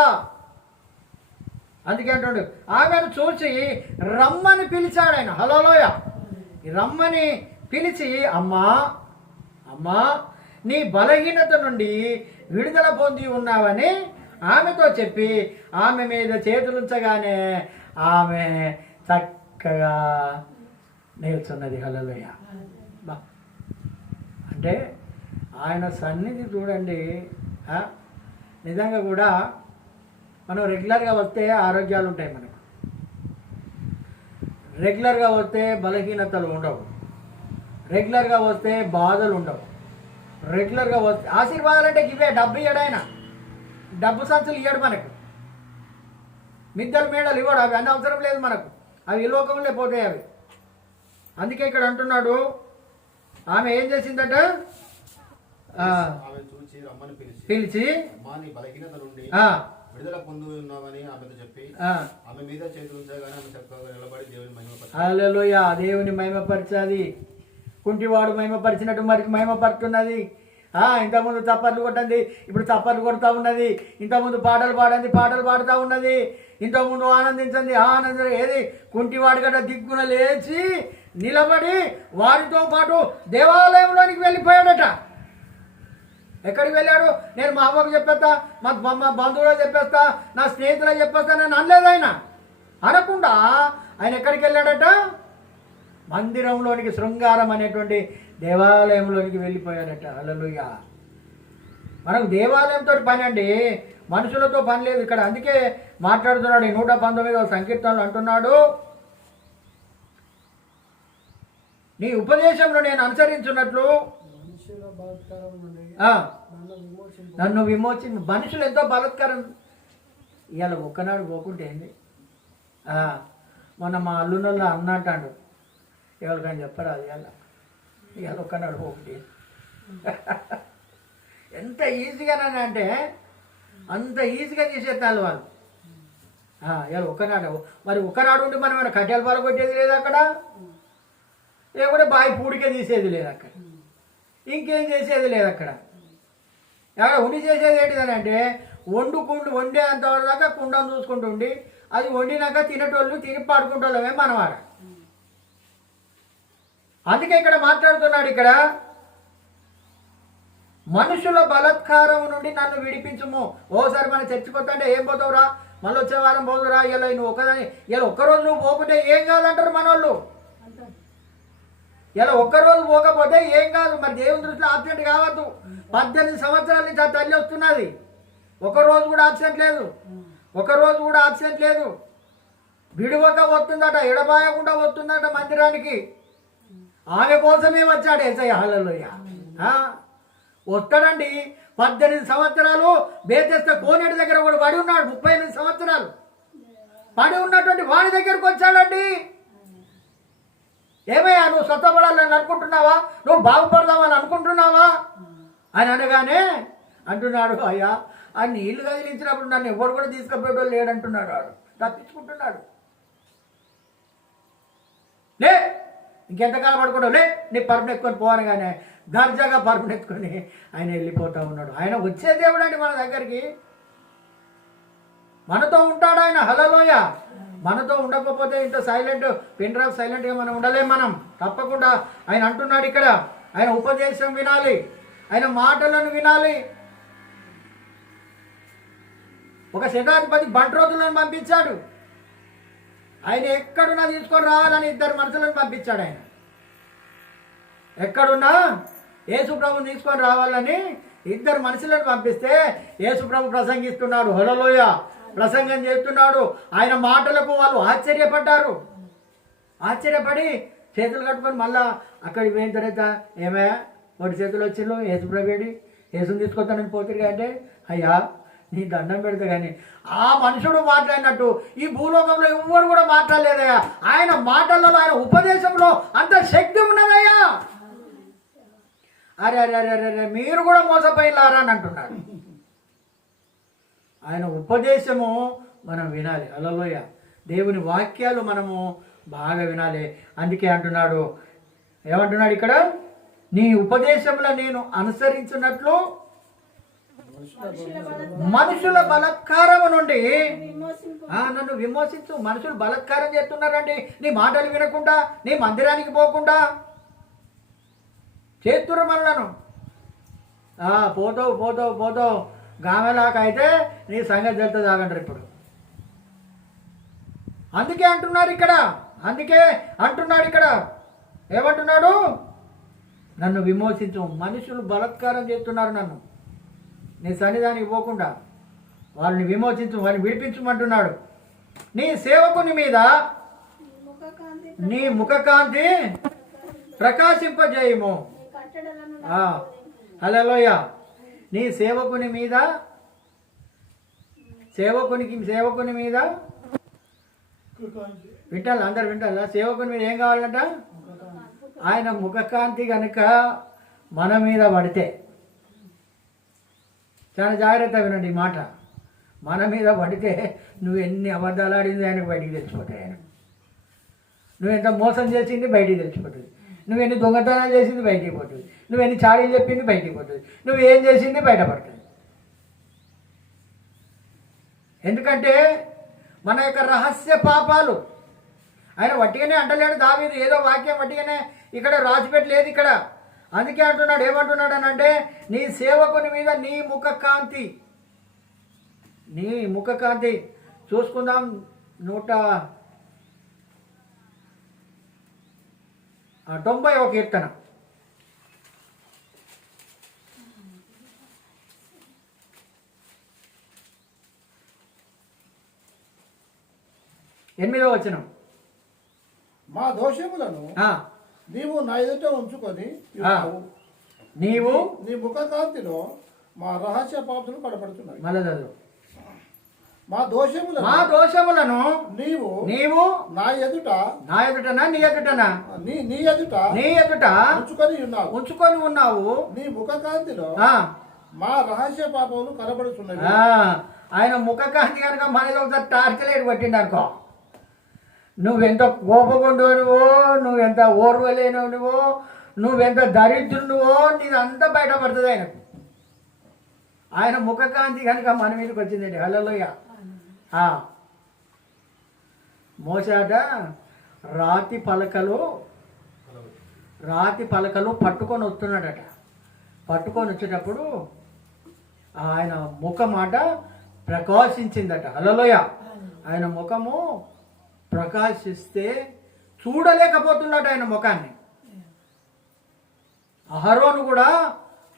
అందుకే అంటున్నాడు, ఆమెను చూసి రమ్మని పిలిచాడు ఆయన. హల్లెలూయా. రమ్మని పిలిచి, అమ్మా అమ్మా నీ బలహీనత నుండి విడుదల పొంది ఉన్నావని ఆమెతో చెప్పి ఆమె మీద చేతులుంచగానే ఆమె చక్కగా నిల్చున్నది. హల్లెలూయా. అంటే ఆయన సన్నిధి చూడండి. నిజంగా కూడా మనం రెగ్యులర్గా వస్తే ఆరోగ్యాలు ఉంటాయి, మనకు రెగ్యులర్గా వస్తే బలహీనతలు ఉండవు, రెగ్యులర్గా వస్తే బాధలు ఉండవు, రెగ్యులర్గా వస్తే ఆశీర్వాదాలు అంటే ఇవే. డబ్బు ఇవ్వడు ఆయన, డబ్బు సంచులు ఇవ్వడు మనకు, మిద్దలు మేడలు ఇవ్వడు, అవి అన్ని అవసరం లేదు మనకు, అవి ఈ లోకంలో పోతాయి అవి. అందుకే ఇక్కడ అంటున్నాడు, ఆమె ఏం చేసిందట? పిలిచి విడుదల పొంది ఉన్నామని ఆమెతో చెప్పి ఆమె మీద చేతులు ఉంచగానే ఆమె చక్కగా నిలబడి దేవుని మహిమపరిచాది. హల్లెలూయా. దేవుని మహిమపరిచాది. కుంటివాడు మహిమపరిచినట్టు మరికి మహిమపడుతున్నది. ఇంతకుముందు చప్పట్లు కొట్టండి, ఇప్పుడు చప్పట్లు కొడుతూ ఉన్నది. ఇంతకుముందు పాటలు పాడండి, పాటలు పాడుతూ ఉన్నది. ఇంతకుముందు ఆనందించండి, ఆనందం. ఏది? కుంటివాడు గట్ట దిక్కున లేచి నిలబడి వారితో పాటు దేవాలయంలోనికి వెళ్ళిపోయాడట. ఎక్కడికి వెళ్ళాడు? నేను మా అమ్మకు చెప్పేస్తా, మా బంధువులకు చెప్పేస్తా, నా స్నేహితులకు చెప్పేస్తా నేను అనలేదు ఆయన. అనకుండా ఆయన ఎక్కడికి వెళ్ళాడట? మందిరంలోనికి, శృంగారం అనేటువంటి దేవాలయంలోనికి వెళ్ళిపోయాడట. హల్లెలూయా. మనకు దేవాలయంతో పని అండి, మనుషులతో పని లేదు ఇక్కడ. అందుకే మాట్లాడుతున్నాడు 119వ సంకీర్తనలో అంటున్నాడు, నీ ఉపదేశంలో నేను అనుసరించున్నట్లు నన్ను విమోచించు. మనుషులు ఎంతో బలత్కారం. ఇవాళ ఒక్కనాడు పోకుంటే ఏంది? మొన్న మా అల్లునోళ్ళు అన్నట్టాడు, ఎవరికైనా చెప్పరాదు ఇవాళ ఒక్కనాడు పోకుంటే. ఎంత ఈజీగానే అంటే అంత ఈజీగా చేసేస్తాను వాళ్ళు. ఇవాళ ఒక్కనాడు. మరి ఒక్కనాడు ఉండి మనం ఏమైనా కట్టెలు పాలు కొట్టేది లేదు అక్కడ, లేకుంటే బావి పూడికే తీసేది లేదు అక్కడ, ఇంకేం చేసేది లేదు అక్కడ. ఎక్కడ ఉండి చేసేది ఏంటిదని అంటే వండే అంతవరకు దాకా కుండను చూసుకుంటూ ఉండి, అది వండినాక తినేటోళ్ళు తిని పాడుకుంటోళ్ళమే మనవాడ. అందుకే ఇక్కడ మాట్లాడుతున్నాడు, ఇక్కడ మనుషుల బలత్కారం నుండి నన్ను విడిపించుము. ఓసారి మనం చచ్చిపోతుంటే ఏం పోతావురా, మళ్ళీ వచ్చే వారం పోదురా, ఇలా నువ్వు ఒక్కదాని, ఇలా ఒక్కరోజు నువ్వు పోకుంటే ఏం కాదంటారు మన వాళ్ళు. ఇలా ఒక్కరోజు పోకపోతే ఏం కాదు, మరి దేవుని దృష్టిలో ఆబ్సెంట్ కావద్దు. 18 సంవత్సరాల నుంచి ఆ తల్లి వస్తున్నది, ఒకరోజు కూడా ఆబ్సెంట్ లేదు, ఒకరోజు కూడా ఆబ్సెంట్ లేదు. విడువక వస్తుందట, ఎడబాయకుండా వస్తుందట మందిరానికి. ఆమె కోసమే వచ్చాడు యేసయ్య. హల్లెలూయా. వస్తాడండి. 18 సంవత్సరాలు బేతెస్తా కోనేటి దగ్గర కూడా పడి ఉన్నాడు. 38 సంవత్సరాలు పడి ఉన్నటువంటి వాడి దగ్గరకు వచ్చాడండి. ఏమయ్యా, నువ్వు స్వతపడాలని అనుకుంటున్నావా, నువ్వు బాగుపడదామని అనుకుంటున్నావా అని అనగానే అంటున్నాడు, అయ్యా ఆ నీళ్లు కదిలించినప్పుడు నన్ను ఎవరు కూడా తీసుకుపోయేటోళ్ళు లేడంటున్నాడు. వాడు తప్పించుకుంటున్నాడు. లే, ఇంకెంతకాలం పడుకుంటావు, లే నీ పరుపును ఎత్తుకొని పోవాలి. కానీ దర్జాగా పరుపును ఎత్తుకొని ఆయన వెళ్ళిపోతూ ఉన్నాడు. ఆయన వచ్చే దేవుడు అండి మన దగ్గరికి, మనతో ఉంటాడు ఆయన. హల్లెలూయా. మనతో ఉండకపోతే ఇంత సైలెంట్, పిన్ డ్రైవ్ సైలెంట్గా మనం ఉండలేం. మనం తప్పకుండా ఆయన అంటున్నాడు ఇక్కడ, ఆయన ఉపదేశం వినాలి, ఆయన మాటలను వినాలి. ఒక శతాధిపతి బంట్రోతులను పంపించాడు. ఆయన ఎక్కడున్నా తీసుకొని రావాలని 2 మనుషులను పంపించాడు. ఆయన ఎక్కడున్నా యేసు ప్రభుని తీసుకొని రావాలని 2 మనుషులను పంపిస్తే యేసు ప్రభు ప్రసంగిస్తున్నాడు. హల్లెలూయా. ప్రసంగం చేస్తున్నాడు. ఆయన మాటలకు వాళ్ళు ఆశ్చర్యపడ్డారు. ఆశ్చర్యపడి చేతులు కట్టుకొని మళ్ళా అక్కడికి పోయిన తర్వాత, ఏమయ్యా ఒకటి చేతులు వచ్చిండు, యేసు ప్రభుడి యేసుని తీసుకొస్తానని పోతిరిగా అంటే, అయ్యా నీ దండం పెడతా. కానీ ఆ మనుషుడు మాట్లాడినట్టు ఈ భూలోకంలో ఎవరు కూడా మాట్లాడలేదయ్యా. ఆయన మాటల్లో, ఆయన ఉపదేశంలో అంత శక్తి ఉన్నదయ్యా. అరే అరే అరే అరే మీరు కూడా మోసపోయినారా అని అంటున్నాడు. ఆయన ఉపదేశము మనం వినాలి. హల్లెలూయా. దేవుని వాక్యాలు మనము బాగా వినాలి. అందుకే అంటున్నాడు, ఏమంటున్నాడు ఇక్కడ, నీ ఉపదేశంలో నేను అనుసరించినట్లు మనుషుల బలత్కారము నుండి నన్ను విమోచించు. మనుషులు బలత్కారం చేస్తున్నారండి, నీ మాటలు వినకుండా, నీ మందిరానికి పోకుండా చేస్తున్నారు మనలను. పోతావు పోతావు పోతావు గామెలాక అయితే నీ సంగతి తెలుస్తుంది ఆగంటారు ఇప్పుడు. అందుకే అంటున్నారు ఇక్కడ, అందుకే అంటున్నాడు ఇక్కడ, ఏమంటున్నాడు, నన్ను విమోచించు. మనుషులు బలత్కారం చేస్తున్నారు నన్ను, నీ సన్నిధానికి పోకుండా వాళ్ళని విమోచించు, వాళ్ళని విడిపించమంటున్నాడు. నీ సేవకుని మీద నీ ముఖకాంతి ప్రకాశింపజేయము. హల్లెలూయా. నీ సేవకుని మీద, సేవకుని మీద వింటారు, అందరు వింటారా? సేవకుని మీద ఏం కావాలంట? ఆయన ముఖకాంతి కనుక మన మీద పడితే, చాలా జాగ్రత్త వినండి ఈ మాట, మన మీద పడితే నువ్వు ఎన్ని అబద్ధాలు ఆడింది ఆయనకు బయటికి తెలిసిపోతాయి. ఆయన నువ్వెంత మోసం చేసింది బయటికి తెలిసిపోతుంది, నువ్వెన్ని దొంగతనాలు చేసింది బయటికి పోతుంది, నువ్వెన్ని చాడీలు చెప్పింది బయటికి పోతుంది, నువ్వు ఏం చేసింది బయటపడుతుంది. ఎందుకంటే మన యొక్క రహస్య పాపాలు ఆయన వట్టిగానే అంటలేడు దావీదు, ఏదో వాక్యం వట్టిగానే ఇక్కడ రాసిపెట్టలేదు ఇక్కడ. అందుకే అంటున్నాడు, ఏమంటున్నాడు అని అంటే, నీ సేవకుని మీద నీ ముఖకాంతి, నీ ముఖకాంతి. చూసుకుందాం 191 కీర్తన. ఎనిమిదో వచనం. మా దోషములను నీవు నా ఎదుట ఉంచుకొని నీవు నీ ముఖ కాంతిలో మా రహస్య పాపములు కనపడుతున్నాయి. మళ్ళా చదువు. మా దోషములను నీవు నా ఎదుట నీ ఎదుట ఉంచుకొని ఉన్నావు. నీ ముఖ కాంతిలో మా రహస్య పాపములు కనబడుతున్నాయి. ఆయన ముఖ కాంతి కనుక మనలో ఒకసారి టార్చలేడు పట్టిండు అనుకో, నువ్వెంత కోపగుండువో, నువ్వెంత ఓర్వలేనివో, నువ్వెంత దరిద్రునువో, నీదంతా బయటపడుతుంది ఆయనకు. ఆయన ముఖకాంతి కనుక మన మీదకి వచ్చిందండి. హల్లెలూయా. మోసాట రాతి పలకలు పట్టుకొని వస్తున్నాడట. పట్టుకొని వచ్చేటప్పుడు ఆయన ముఖమాట ప్రకాశించిందట. హల్లెలూయా. ఆయన ముఖము ప్రకాశిస్తే చూడలేకపోతున్నాడు ఆయన ముఖాన్ని. అహరోను కూడా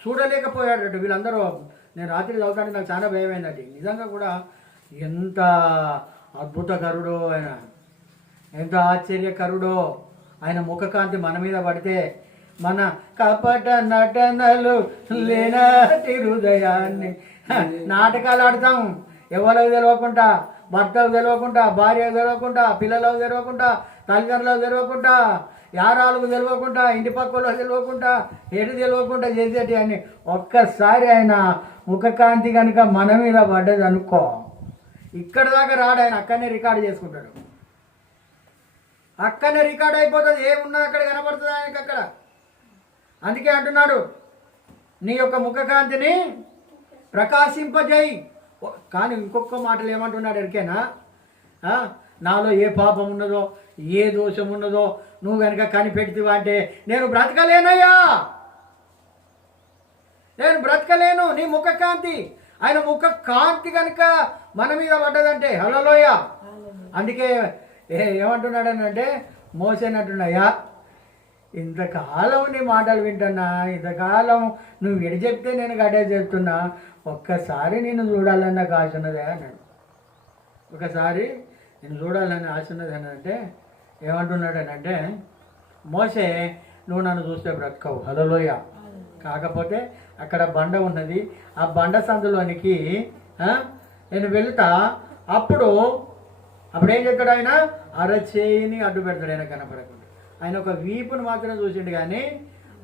చూడలేకపోయాడట. వీళ్ళందరూ నేను రాత్రి చదువుతాను, నాకు చాలా భయమైందండి. నిజంగా కూడా ఎంత అద్భుతకరుడో ఆయన, ఎంత ఆశ్చర్యకరుడో ఆయన ముఖకాంతి మన మీద పడితే మన కపట నటనలు లేనాటి హృదయాన్ని నాటకాలు ఆడతాం. ఎవరికి తెలియకుండా, భర్తకు తెలియకుండా, భార్యకు తెలియకుండా, పిల్లలకు తెలియకుండా, తల్లిదండ్రులకు తెలియకుండా, యారాలకు తెలియకుండా, ఇంటి పక్కలకు తెలియకుండా, ఎటు తెలియకుండా చేసేటి అని ఒక్కసారి ఆయన ముఖకాంతి కనుక మన మీద పడ్డది అనుకో, ఇక్కడ దాకా రాడు ఆయన, అక్కడనే రికార్డు చేసుకుంటాడు. అక్కడనే రికార్డ్ అయిపోతుంది. ఏమున్నది అక్కడ కనపడుతుంది ఆయనకి అక్కడ. అందుకే అంటున్నాడు, నీ యొక్క ముఖకాంతిని ప్రకాశింపజేయి. కానీ ఇంకొక మాటలు ఏమంటున్నాడు ఎరికేనా? నాలో ఏ పాపం ఉన్నదో, ఏ దోషం ఉన్నదో నువ్వు కనుక కనిపెడితివా అంటే నేను బ్రతకలేనయ్యా, నేను బ్రతకలేను. నీ ముఖకాంతి, ఆయన ముఖకాంతి కనుక మన మీద పడ్డదంటే హల్లెలూయా. అందుకే ఏమంటున్నాడనంటే మోసేనంటున్నాయా, ఇంతకాలం నీ మాటలు వింటున్నా, ఇంతకాలం నువ్వు ఎడి చెప్తే నేను గడే చేస్తున్నా, ఒక్కసారి నేను చూడాలన్న ఆశ ఉన్నదే అన్నాడు. ఒకసారి నేను చూడాలని ఆశ ఉన్నది అని అంటే ఏమంటున్నాడనంటే, మోసే నువ్వు నన్ను చూస్తే బ్రతకవు, హల్లెలూయ. కాకపోతే అక్కడ బండ ఉన్నది, ఆ బండ సందులోనికి నేను వెళ్తా, అప్పుడు ఏం చెప్తాడు ఆయన? అరచేయిని అడ్డు పెడతాడు ఆయన కనపడకుండా. ఆయన ఒక వీపును మాత్రం చూసిండు కానీ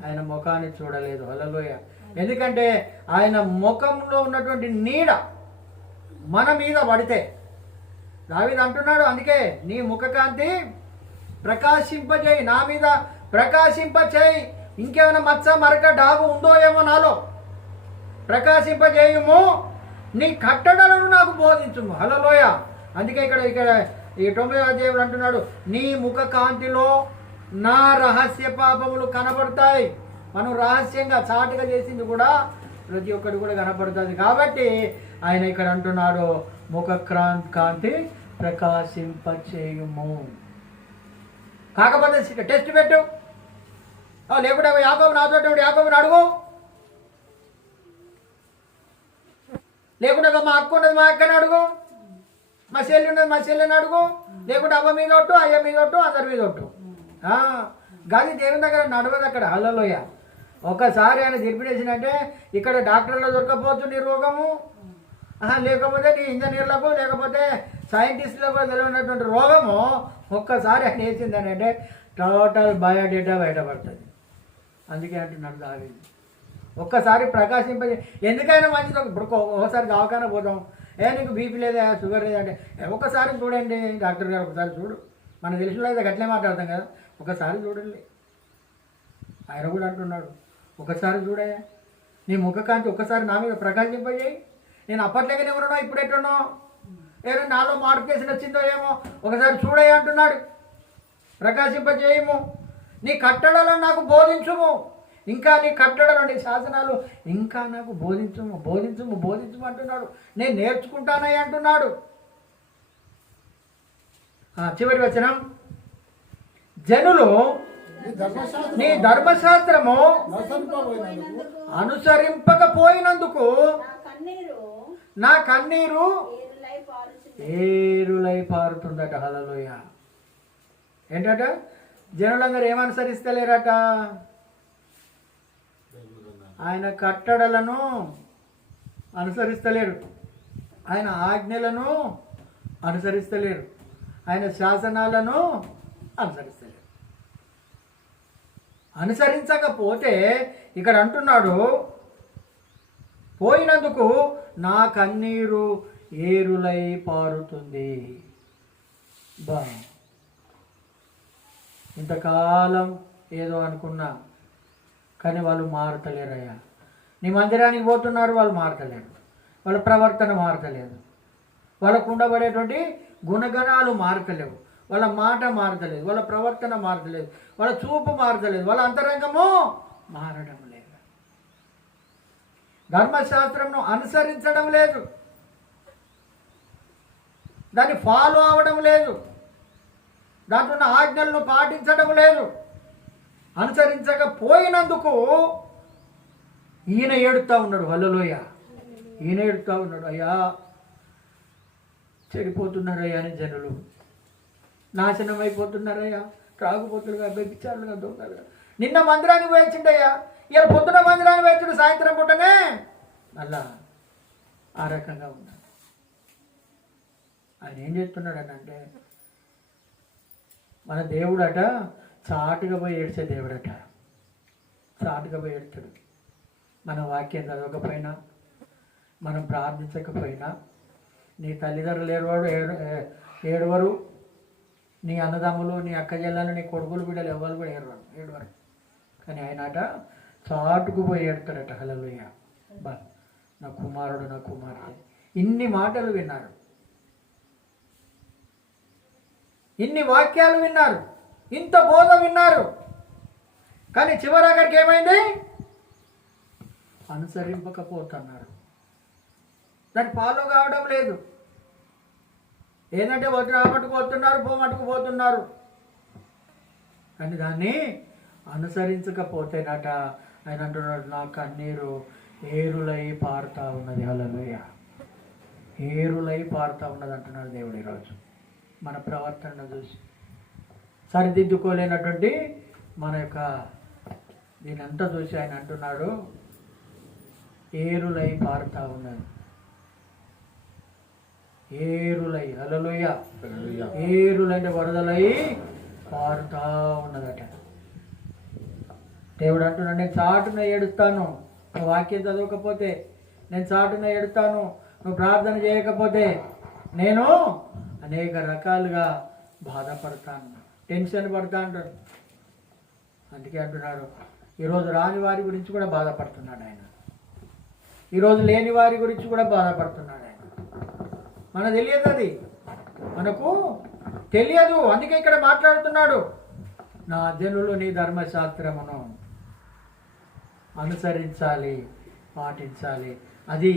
ఆయన ముఖాన్ని చూడలేదు, హల్లెలూయ. ఎందుకంటే ఆయన ముఖంలో ఉన్నటువంటి నీడ మన మీద పడితే, దావీదు అంటున్నాడు, అందుకే నీ ముఖకాంతి ప్రకాశింపజేయి, నా మీద ప్రకాశింపచేయి. ఇంకేమైనా మచ్చ మరక డాగు ఉందో ఏమో నాలో, ప్రకాశింపజేయుము, నీ కట్టడలను నాకు బోధించుము, హల్లెలూయ. అందుకే ఇక్కడ ఈ 9వ అధ్యాయంలో అంటున్నాడు, నీ ముఖ కాంతిలో నా రహస్య పాపములు కనబడతాయి. మనం రహస్యంగా చాటుగా చేసింది కూడా ప్రతి ఒక్కటి కూడా కనపడుతుంది. కాబట్టి ఆయన ఇక్కడ అంటున్నాడు, ముఖ కాంతి ప్రకాశింపచేయుము. కాకపోతే టెస్ట్ పెట్టు, లేకుంటే యాకోబు నాతో యాకోబుని అడుగు, లేకుంటే మా అక్క ఉన్నది మా అక్కని అడుగు, మా చెల్లి ఉన్నది మా చెల్లిని అడుగు, లేకుంటే అవ్వ మీద ఒట్టు, అయ్య మీద ఒట్టు, అందరి మీద ఒట్టు. గది దేవుని దగ్గర నడవదు అక్కడ, హల్లెలూయా. ఒకసారి ఆయన తీర్పిడేసినంటే ఇక్కడ డాక్టర్లో దొరకపోవచ్చు నీ రోగము, లేకపోతే నీ ఇంజనీర్లకు, లేకపోతే సైంటిస్టులకు తెలియనటువంటి రోగము ఒక్కసారి ఆయన వేసిందని అంటే టోటల్ బయోడేటా బయటపడుతుంది. అందుకే అంటున్నాడు దావీదు, ఒక్కసారి ప్రకాశింపజే. ఎందుకైనా మంచిది. ఇప్పుడు ఒకసారి దవాఖాన పోతాం, నీకు బీపీ లేదా, షుగర్ లేదంటే ఒక్కసారి చూడండి డాక్టర్ గారు, ఒకసారి చూడు. మనకు తెలిసిన అయితే గట్లే మాట్లాడతాం కదా, ఒకసారి చూడండి. ఆయన కూడా అంటున్నాడు, ఒకసారి చూడయా, నీ ముఖకాంతి ఒక్కసారి నా మీద ప్రకాశింపజేయి. నేను అప్పట్లేకనే ఎవరునో ఇప్పుడు ఎట్టునో, ఏదో నాలో మోడిఫికేషన్ వచ్చిందో ఏమో, ఒకసారి చూడయ్యా అంటున్నాడు. ప్రకాశింపజేయము, నీ కట్టడలను నాకు బోధించుము, ఇంకా నీ కట్టడలు, నీ శాసనాలు ఇంకా నాకు బోధించుము, బోధించుము, బోధించుము అంటున్నాడు. నేను నేర్చుకుంటానని అంటున్నాడు. చివరి వచనం, జనులు నీ ధర్మశాస్త్రము అనుసరింపకపోయినందుకు నా కన్నీరు ఏరులై పారుతుందట, హల్లెలూయ. ఏంటట? జనులందరూ ఏమనుసరిస్తలేరట? ఆయన కట్టడలను అనుసరిస్తలేరు, ఆయన ఆజ్ఞలను అనుసరిస్తలేరు, ఆయన శాసనాలను అనుసరిస్తలేరు. అనుసరించకపోతే ఇక్కడ అంటున్నాడు, పోయినందుకు నా కన్నీరు ఏరులై పారుతుంది. బా, ఇంతకాలం ఏదో అనుకున్నా కానీ వాళ్ళు మారతలేరయ్యా. నీ మందిరానికి పోతున్నారు, వాళ్ళు మారతలేరు, వాళ్ళ ప్రవర్తన మారతలేదు, వాళ్ళకు ఉండబడేటువంటి గుణగణాలు మారతలేవు, వాళ్ళ మాట మారతలేదు, వాళ్ళ ప్రవర్తన మారతలేదు, వాళ్ళ చూపు మారతలేదు, వాళ్ళ అంతరంగము మారడం లేదు, ధర్మశాస్త్రంను అనుసరించడం లేదు, దాన్ని ఫాలో అవ్వడం లేదు, దాంట్లో ఉన్న ఆజ్ఞలను పాటించడం లేదు. అనుసరించకపోయినందుకు ఈయన ఏడుస్తూ ఉన్నాడు. హల్లెలూయా. ఈయన ఏడుస్తూ ఉన్నాడు, అయ్యా చెడిపోతున్నారయ్యా అని జనులు, నాశనం అయిపోతున్నారయ్యా, త్రాగుపోతులుగా, బెబ్బిచారులుగా, దొంగలుగా. నిన్న మందిరానికి వేయించిండయ్యా, ఇలా పొద్దున మందిరానికి వేయించుడు, సాయంత్రం పూటనే అలా ఆ రకంగా ఉన్నాడు. ఆయన ఏం చేస్తున్నాడనంటే, మన దేవుడట చాటుగా పోయి ఏడ్చే దేవుడట. చాటుగా పోయి ఏడ్చాడు. మనం వాక్యం చదవకపోయినా, మనం ప్రార్థించకపోయినా, నీ తల్లిదండ్రులు ఏడవరు, నీ అన్నదమ్ములు, నీ అక్క చెల్లెలు, నీ కొడుకులు బిడ్డలు ఎవరు కూడా ఏడవరు. కానీ ఆయనట చాటుకు పోయి ఏడతాడట. హల్లెలూయా. బా, నా కుమారుడు, నా కుమార్తె. ఇన్ని మాటలు విన్నారు, ఇన్ని వాక్యాలు విన్నారు, ఇంత బోధ విన్నారు. కానీ చివరి అక్కడికి ఏమైంది? అనుసరింపకపోతున్నారు. దానికి ఫాలో కావడం లేదు. ఏంటంటే మట్టుకు పోతున్నారు, మట్టుకు పోతున్నారు. కానీ దాన్ని అనుసరించకపోతేనట ఆయన అంటున్నాడు, నా కన్నీరు ఏరులై పారుతా ఉన్నది. హల్లెలూయా. ఏరులై పారుతా ఉన్నది అంటున్నాడు దేవుడు. ఈరోజు మన ప్రవర్తన చూసి సరిదిద్దుకోలేనటువంటి మన యొక్క దీనంతా చూసి ఆయన అంటున్నాడు, ఏరులై పారుతా ఉన్నది. ఏరులై, హల్లెలూయా. ఏరులంటే వరదలై పారుతా ఉన్నదట. దేవుడు అంటున్నాడు, నేను చాటున ఏడుస్తాను నువ్వు వాక్యం చదవకపోతే, నేను చాటున ఏడుస్తాను నువ్వు ప్రార్థన చేయకపోతే, నేను అనేక రకాలుగా బాధపడతాను, టెన్షన్ పడతా అంటాడు. అందుకే అంటున్నాడు, ఈరోజు రాని వారి గురించి కూడా బాధపడుతున్నాడు ఆయన. ఈరోజు లేని వారి గురించి కూడా బాధపడుతున్నాడు ఆయన. మనకు తెలియదు, అది మనకు తెలియదు. అందుకే ఇక్కడ మాట్లాడుతున్నాడు, నా జనులు నీ ధర్మశాస్త్రమును అనుసరించాలి, పాటించాలి. అది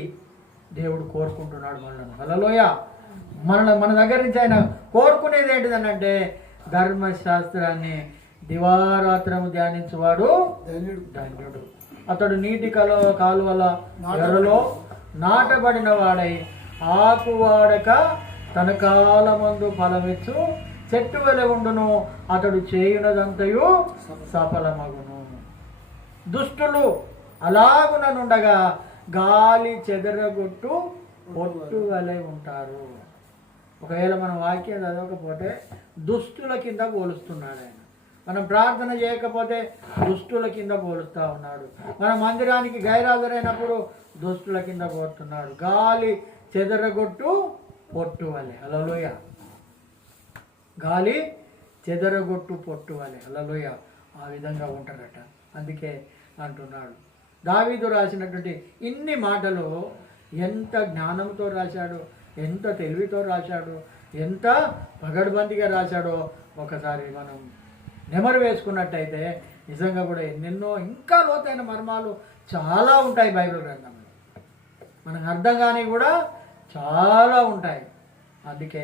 దేవుడు కోరుకుంటున్నాడు మనల్ని. హల్లెలూయా. మన దగ్గర నుంచి ఆయన కోరుకునేది ఏంటిదనంటే, ధర్మశాస్త్రాన్ని దివారాత్రము ధ్యానించువాడు ధన్యుడు. అతడు నీటి కాలువల ఎర్రలో నాటబడిన వాడై ఆకువాడక తన కాలమందు ఫలమిచ్చు చెట్టు వలె ఉండును, అతడు చేయునదంతయు సఫలమగును. దుష్టులు అలాగుననుండగా గాలి చెదరగొట్టు పొట్టు వలె ఉంటారు. ఒకవేళ మనం వాక్యం చదవకపోతే దుష్టుల కింద పోలుస్తున్నాడు ఆయన. మనం ప్రార్థన చేయకపోతే దుష్టుల కింద పోలుస్తూ ఉన్నాడు. మన మందిరానికి గైరాజరైనప్పుడు దుష్టుల కింద పోతున్నాడు. గాలి చెదరగొట్టు పొట్టు వలె. హల్లెలూయా. గాలి చెదరగొట్టు పొట్టు వలె. హల్లెలూయా. ఆ విధంగా ఉంటారట. అందుకే అంటున్నాడు, దావీదు రాసినటువంటి ఇన్ని మాటలు ఎంత జ్ఞానంతో రాశాడు, ఎంత తెలివితో రాశాడు, ఎంత పగడ్బందీగా రాశాడో ఒకసారి మనం నెమరు వేసుకున్నట్టయితే నిజంగా కూడా ఎన్నెన్నో ఇంకా లోతైన మర్మాలు చాలా ఉంటాయి బైబిల్ గ్రంథంలో. మనకు అర్థం కాని కూడా చాలా ఉంటాయి. అందుకే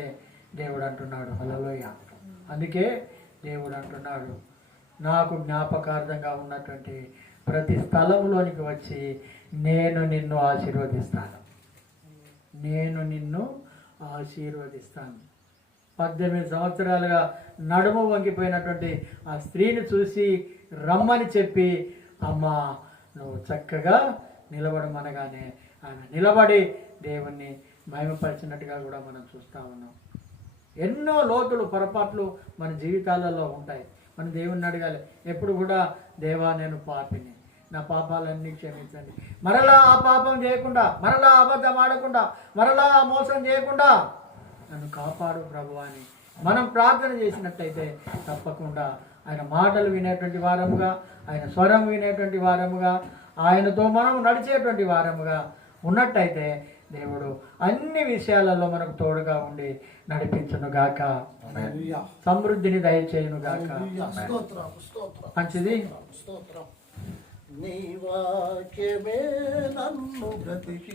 దేవుడు అంటున్నాడు, హల్లెలూయా. అందుకే దేవుడు అంటున్నాడు, నాకు జ్ఞాపకార్థంగా ఉన్నటువంటి ప్రతి స్థలంలోనికి వచ్చి నేను నిన్ను ఆశీర్వదిస్తాను, నేను నిన్ను ఆశీర్వదిస్తాను. 18 సంవత్సరాలుగా నడుము వంగిపోయినటువంటి ఆ స్త్రీని చూసి రమ్మని చెప్పి, అమ్మ నువ్వు చక్కగా నిలబడమనగానే ఆమె నిలబడి దేవుణ్ణి మహిమపరిచినట్టుగా కూడా మనం చూస్తూ ఉన్నాం. ఎన్నో లోతులు, పొరపాట్లు మన జీవితాలలో ఉంటాయి. మనం దేవుణ్ణి అడగాలి ఎప్పుడు కూడా, దేవా నేను పాపిని, నా పాపాలన్నీ క్షమించండి, మరలా ఆ పాపం చేయకుండా, మరలా అబద్ధం ఆడకుండా, మరలా మోసం చేయకుండా నన్ను కాపాడు ప్రభు అని మనం ప్రార్థన చేసినట్టయితే తప్పకుండా ఆయన మాటలు వినేటువంటి వారముగా, ఆయన స్వరం వినేటువంటి వారముగా, ఆయనతో మనం నడిచేటువంటి వారముగా ఉన్నట్టయితే దేవుడు అన్ని విషయాలలో మనకు తోడుగా ఉండి నడిపించును గాక, సమృద్ధిని దయచేయును గాక. మంచిది. నీ వాక్యమే నన్ను బ్రతికి